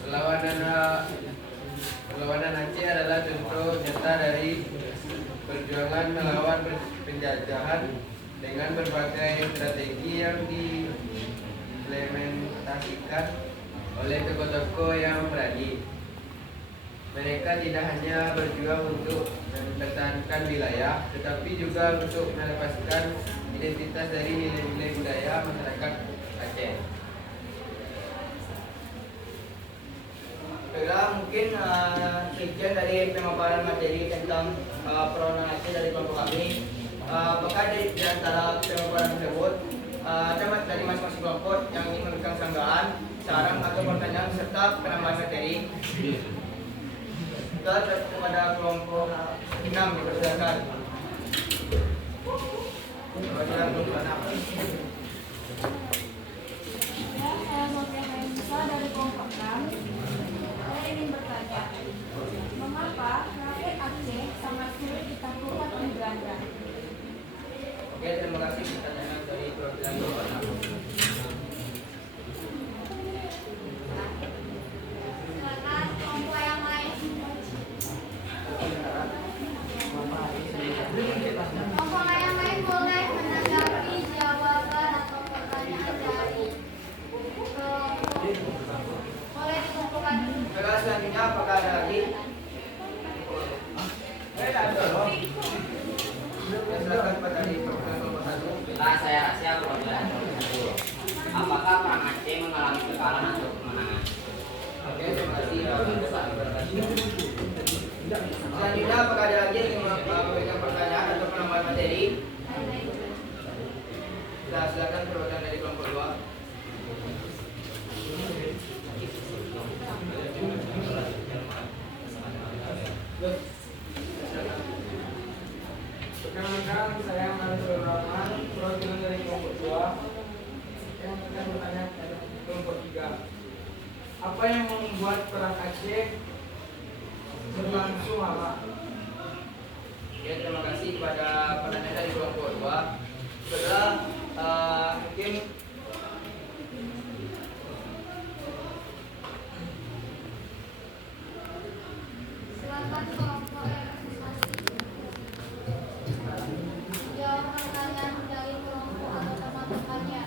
Perlawanan Aceh adalah contoh nyata dari perjuangan melawan penjajahan dengan berbagai strategi yang diimplementasikan oleh tokoh-tokoh yang berani. Mereka tidak hanya berjuang untuk mempertahankan wilayah, tetapi juga untuk melepaskan identitas dari nilai-nilai budaya masyarakat Aceh. Baiklah, mungkin sekian dari pemaparan materi tentang perlawanan Aceh dari kelompok kami. Apakah di antara pemaparan tersebut ada dari masing-masing kelompok yang ingin memberikan sanggahan, saran atau pertanyaan serta penambahan materi? Kita kepada kelompok 6 dipersilakan. Perwakilan kelompok 6. Ya, saya Sofia Haimisa dari kelompok 6. Saya ingin bertanya, mengapa rakyat Aceh sangat sulit ditaklukkan oleh Belanda? Oke, terima kasih pertanyaan dari perwakilan kelompok 6. Silakan kelompok yang lain. Kelompok yang lain boleh menanggapi jawaban atau pertanyaan dari kelompok. Boleh dikumpulkan. Baiklah, selanjutnya apakah ada lagi? Silakan kepada dari perwakilan kelompok 1. Nah, saya rasa perwakilan kelompok 1. Apakah perang Aceh mengalami kekalahan atau kemenangan? Oke, terima kasih. Selanjutnya apakah ada lagi yang ingin memberikan pertanyaan atau penambahan materi? Nah, silakan perwakilan dari kelompok 2. Perkenalkan, saya Mansur Rahman, perwakilan dari kelompok 2 yang akan bertanya kepada kelompok 3. Apa yang membuat perang Aceh berlangsung lama? Oke, terima kasih kepada penanya dari kelompok 2. Setelah mungkin Silakan kelompok yang masing-masing. Jawab pertanyaan dari kelompok atau teman-temannya.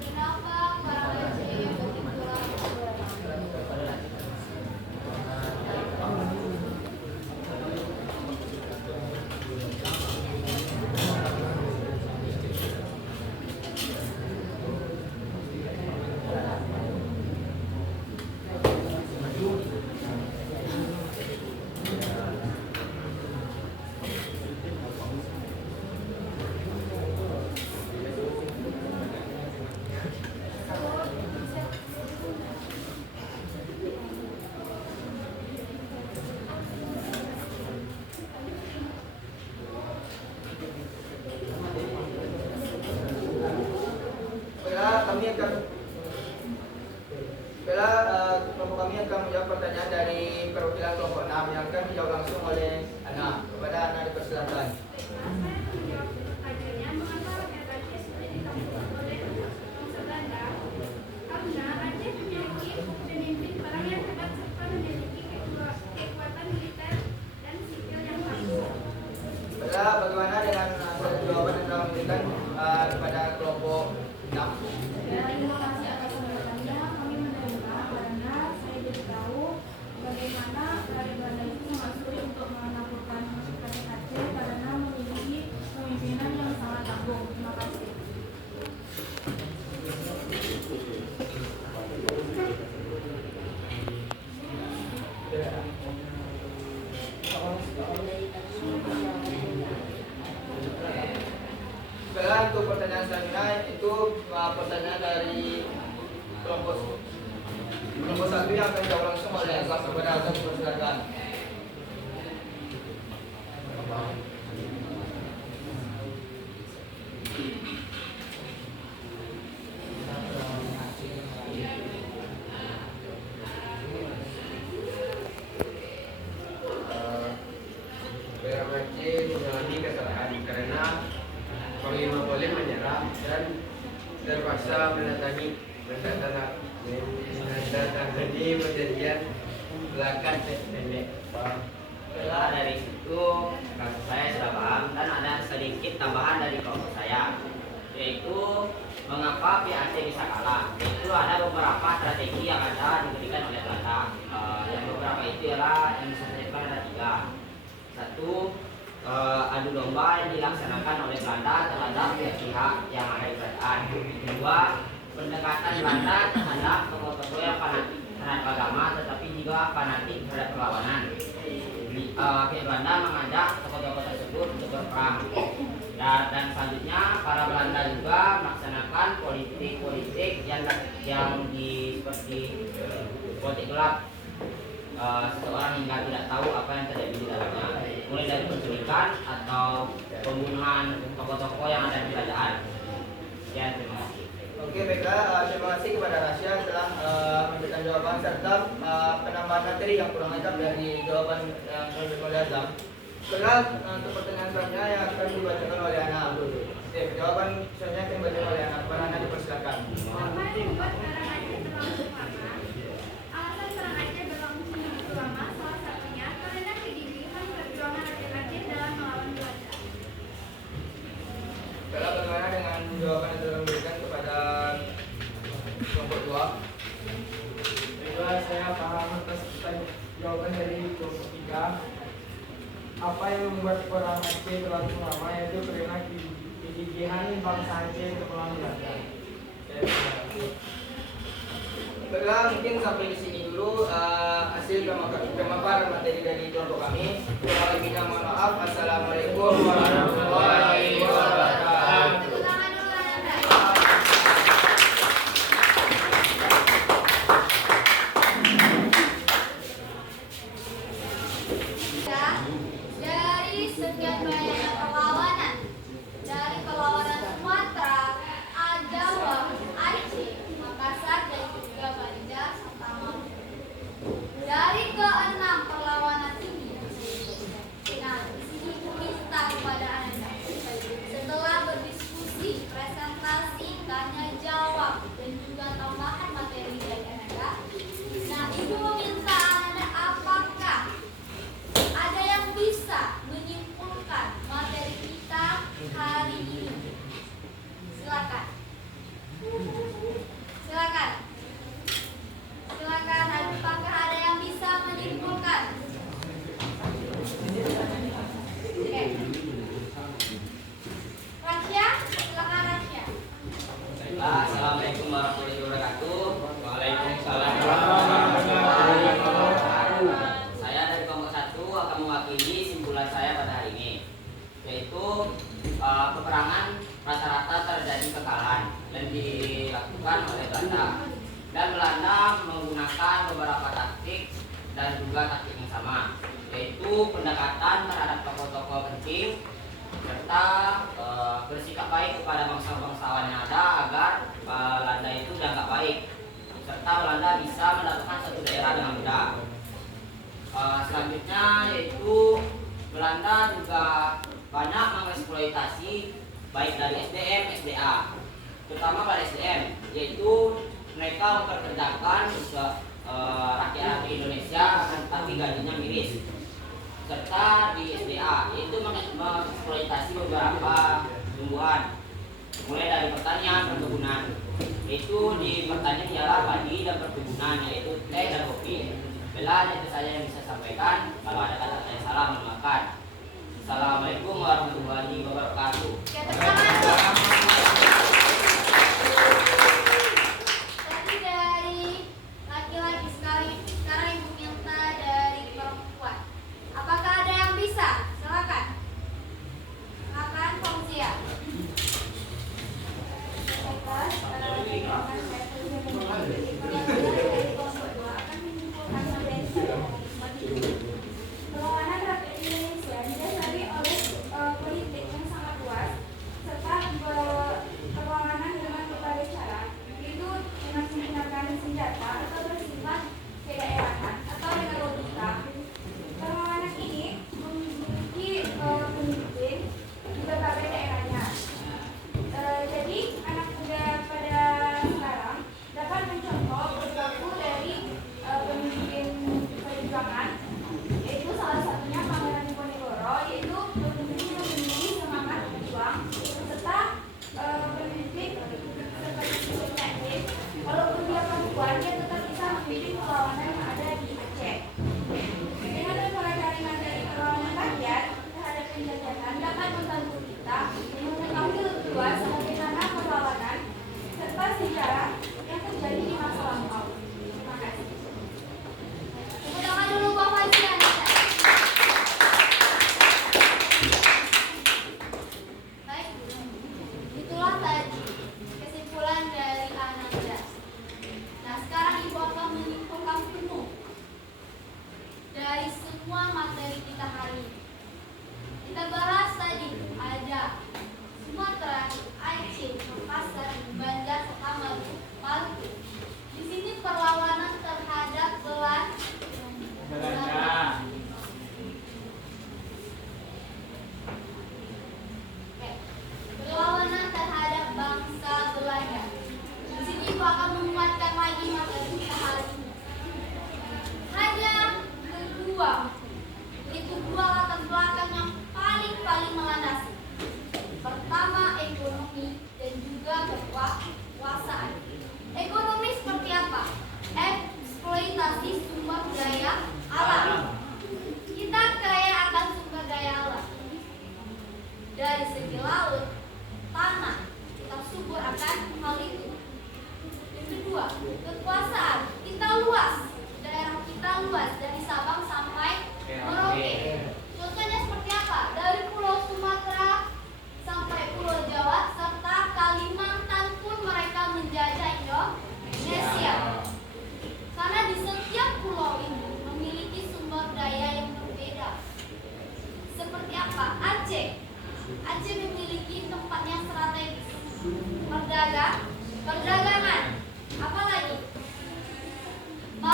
Kenapa perang Aceh begitu lama? kelompok kami akan menjawab pertanyaan dari perwakilan kelompok 6 yang akan dijawab langsung oleh Ana. Kepada Ana dipersilakan. Pertanyaannya, mengapa rakyat Aceh sudah ditaklukkan oleh bangsa Belanda? Karena Aceh memiliki pemimpin perang yang hebat serta memiliki kekuatan militer dan sipil yang bagus. Bagaimana dengan jawaban yang telah memberikan kepada kelompok 6? Ya, terima kasih atas penjelasannya. Kami menerima karena saya jadi tahu bagaimana rakyat Belanda itu sangat sulit untuk menaklukkan masyarakat Aceh karena memiliki pemimpinan yang sangat tangguh. Terima kasih. Sekarang untuk pertanyaan selanjutnya itu pertanyaan dari kelompok 1 yang akan dijawab langsung oleh Azam. Kepada Azam dipersilakan. Perang Aceh mengalami kesalahan karena Panglima boleh menyerah dan terpaksa menandatangani perjanjian belakang pendek. Setelah dari situ kasus saya sudah paham dan ada sedikit tambahan dari kelompok saya, yaitu mengapa PAC bisa kalah. Yaitu ada beberapa strategi yang ada diberikan oleh Belanda. Yang beberapa itu ialah yang disampaikan ada 3. 1, adu domba yang dilaksanakan oleh Belanda terhadap pihak yang ada di kerajaan. 2, pendekatan Belanda terhadap tokoh-tokoh yang fanatik terhadap agama tetapi juga fanatik terhadap perlawanan. Pihak Belanda mengajak tokoh-tokoh tersebut untuk berperang. Dan selanjutnya para Belanda juga melaksanakan politik-politik yang seperti politik gelap. Seseorang hingga tidak tahu apa yang terjadi di dalamnya, mulai dari penculikan atau pembunuhan tokoh-tokoh yang ada di kerajaan. Sekian, terima kasih. Oke, baiklah, terima kasih kepada Rasya telah memberikan jawaban serta penambahan materi yang kurang lengkap dari jawaban yang diberikan oleh Azam. Setelah untuk pertanyaan selanjutnya yang akan dibacakan oleh Ana Abdul. Oke, jawaban selanjutnya akan dibacakan oleh Ana. Kepada Ana dipersilakan. Apa yang membuat perang Aceh terlalu lama? Alasan perang Aceh berlangsung begitu lama salah satunya karena kegigihan perjuangan Aceh dalam melawan Belanda. Setelah bagaimana dengan jawaban yang telah diberikan kepada kelompok 2? Baiklah, saya paham atas jawaban dari kelompok 3. Apa yang membuat perang Aceh berlangsung lama yaitu karena kegigihan bangsa Aceh untuk melawan Belanda. Baiklah, mungkin sampai di sini dulu hasil pemaparan materi dari kelompok kami. Kurang lebihnya mohon maaf. Assalamualaikum warahmatullahi wabarakatuh. Ulangan dulu Anda. Dari sekian banyak perlawanan, dari perlawanan Sumatera, Jawa, Aceh, Makassar, dan juga Banda, serta Maluku. Dari ke-6 perlawanan ini, nah di sini minta kepada Anda setelah berdiskusi, presentasi, tanya jawab, dan juga tambahan materi dari Anda. Nah, Ibu meminta Anda apakah ada yang bisa menyimpulkan materi kita hari ini? Silakan. Silakan. Silakan, apakah ada yang bisa menyimpulkan? Oke. Rasya, silakan Rasya. Assalamualaikum warahmatullahi wabarakatuh. Waalaikumsalam. Saya dari kelompok 1 akan mewakili simpulan saya pada hari ini, yaitu peperangan rata-rata terjadi kekalahan yang dilakukan oleh Belanda. Dan Belanda menggunakan beberapa taktik dan juga taktik yang sama, yaitu pendekatan terhadap tokoh-tokoh penting serta bersikap baik kepada bangsa-bangsawan yang ada agar Belanda itu dianggap baik, serta Belanda bisa mendapatkan satu daerah dengan mudah. Selanjutnya yaitu Belanda juga banyak mengeksploitasi baik dari SDM, SDA, terutama pada SDM, yaitu mereka memperkerjakan rakyat Indonesia tapi gajinya miris. Serta di SDA yaitu mengeksploitasi beberapa tumbuhan, mulai dari pertanian, perkebunan. Itu di pertanian ialah padi dan perkebunan, yaitu teh dan kopi. Bila itu saja yang bisa sampaikan. Kalau ada kata saya salah, mohon maaf. Assalamualaikum warahmatullahi wabarakatuh. Tadi dari laki-laki sekali, sekarang Ibu minta dari perempuan. Apakah ada yang bisa? Silakan. Silakan Fauzia. Perlawanan rakyat Indonesia didasari oleh politik yang sangat luas serta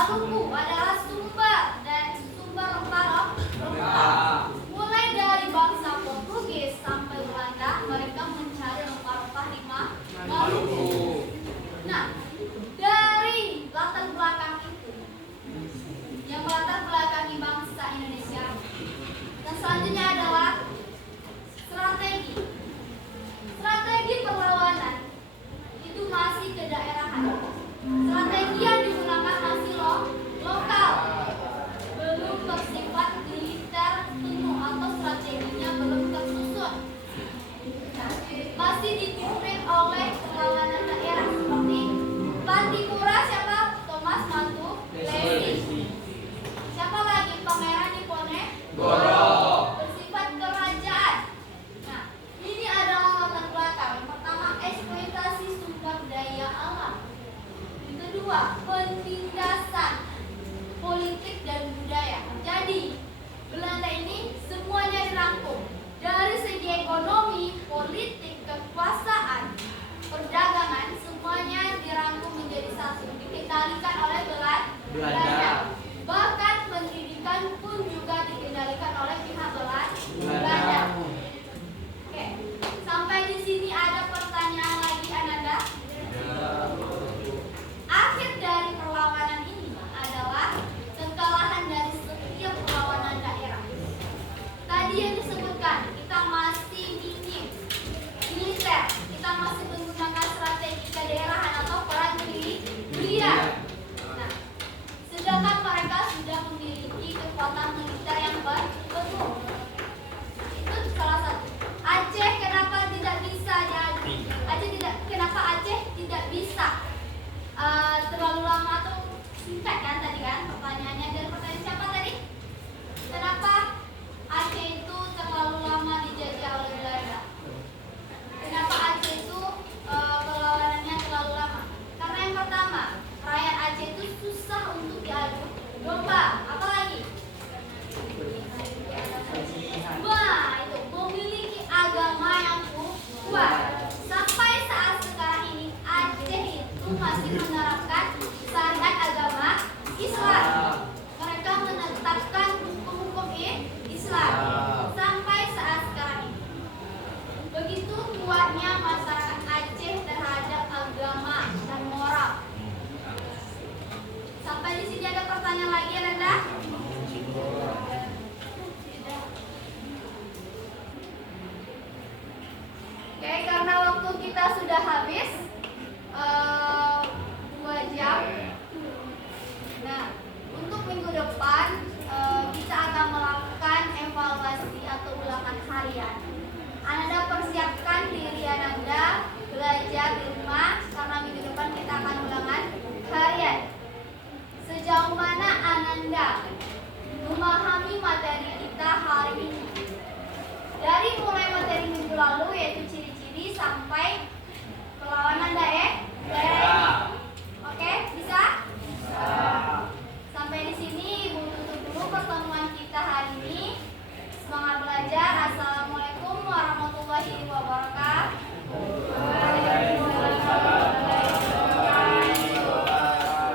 suku adalah sumber rempah. Mulai dari bangsa Portugis sampai Belanda, mereka mencari rempah-rempah di Maluku. Nah, dari latar belakang itu, yang melatar belakangi bangsa Indonesia, dan selanjutnya adalah strategi perlawanan itu masih kedaerahan. Strategi yang digunakan masih lokal, belum bersifat militer penuh atau strateginya belum tersusun. Masih dipimpin oleh perlawanan daerah seperti Pandipura, siapa? Thomas Mantu Lesi. Siapa lagi? Pangeran Diponegoro. Bersifat kerajaan. Nah, ini adalah latar belakang. Yang pertama, eksploitasi sumber daya alam. Yang kedua, penindasan politik dan budaya. Jadi, Belanda ini semuanya dirangkum. Dari segi ekonomi, politik, kekuasaan, perdagangan, semuanya dirangkum menjadi satu, dikendalikan oleh Belanda. Bahkan pendidikan pun juga dikendalikan oleh pihak Belanda. Oke, sampai di sini ada pertanyaan lagi, Ananda? Akhir dari perlawanan ini adalah kekalahan dari setiap perlawanan daerah. Tadi yang disebutkan, kita masih minim militer, kita masih menggunakan strategi kedaerahan atau perang gerilya. Nah, sedangkan mereka sudah memiliki kekuatan militer yang penuh. Itu salah satu. Aceh kenapa tidak bisa jadi? Kenapa Aceh tidak bisa terlalu lama atau singkat kan tadi kan pertanyaannya, dan pertanyaan siapa tadi? Kenapa Aceh itu terlalu lama dijajah oleh Belanda? Kenapa Aceh itu perlawanannya terlalu lama? Karena yang pertama, rakyat Aceh itu susah untuk diadu domba. Apa lagi? Wah, itu memiliki agama yang kuat. Sampai saat sekarang ini Aceh itu masih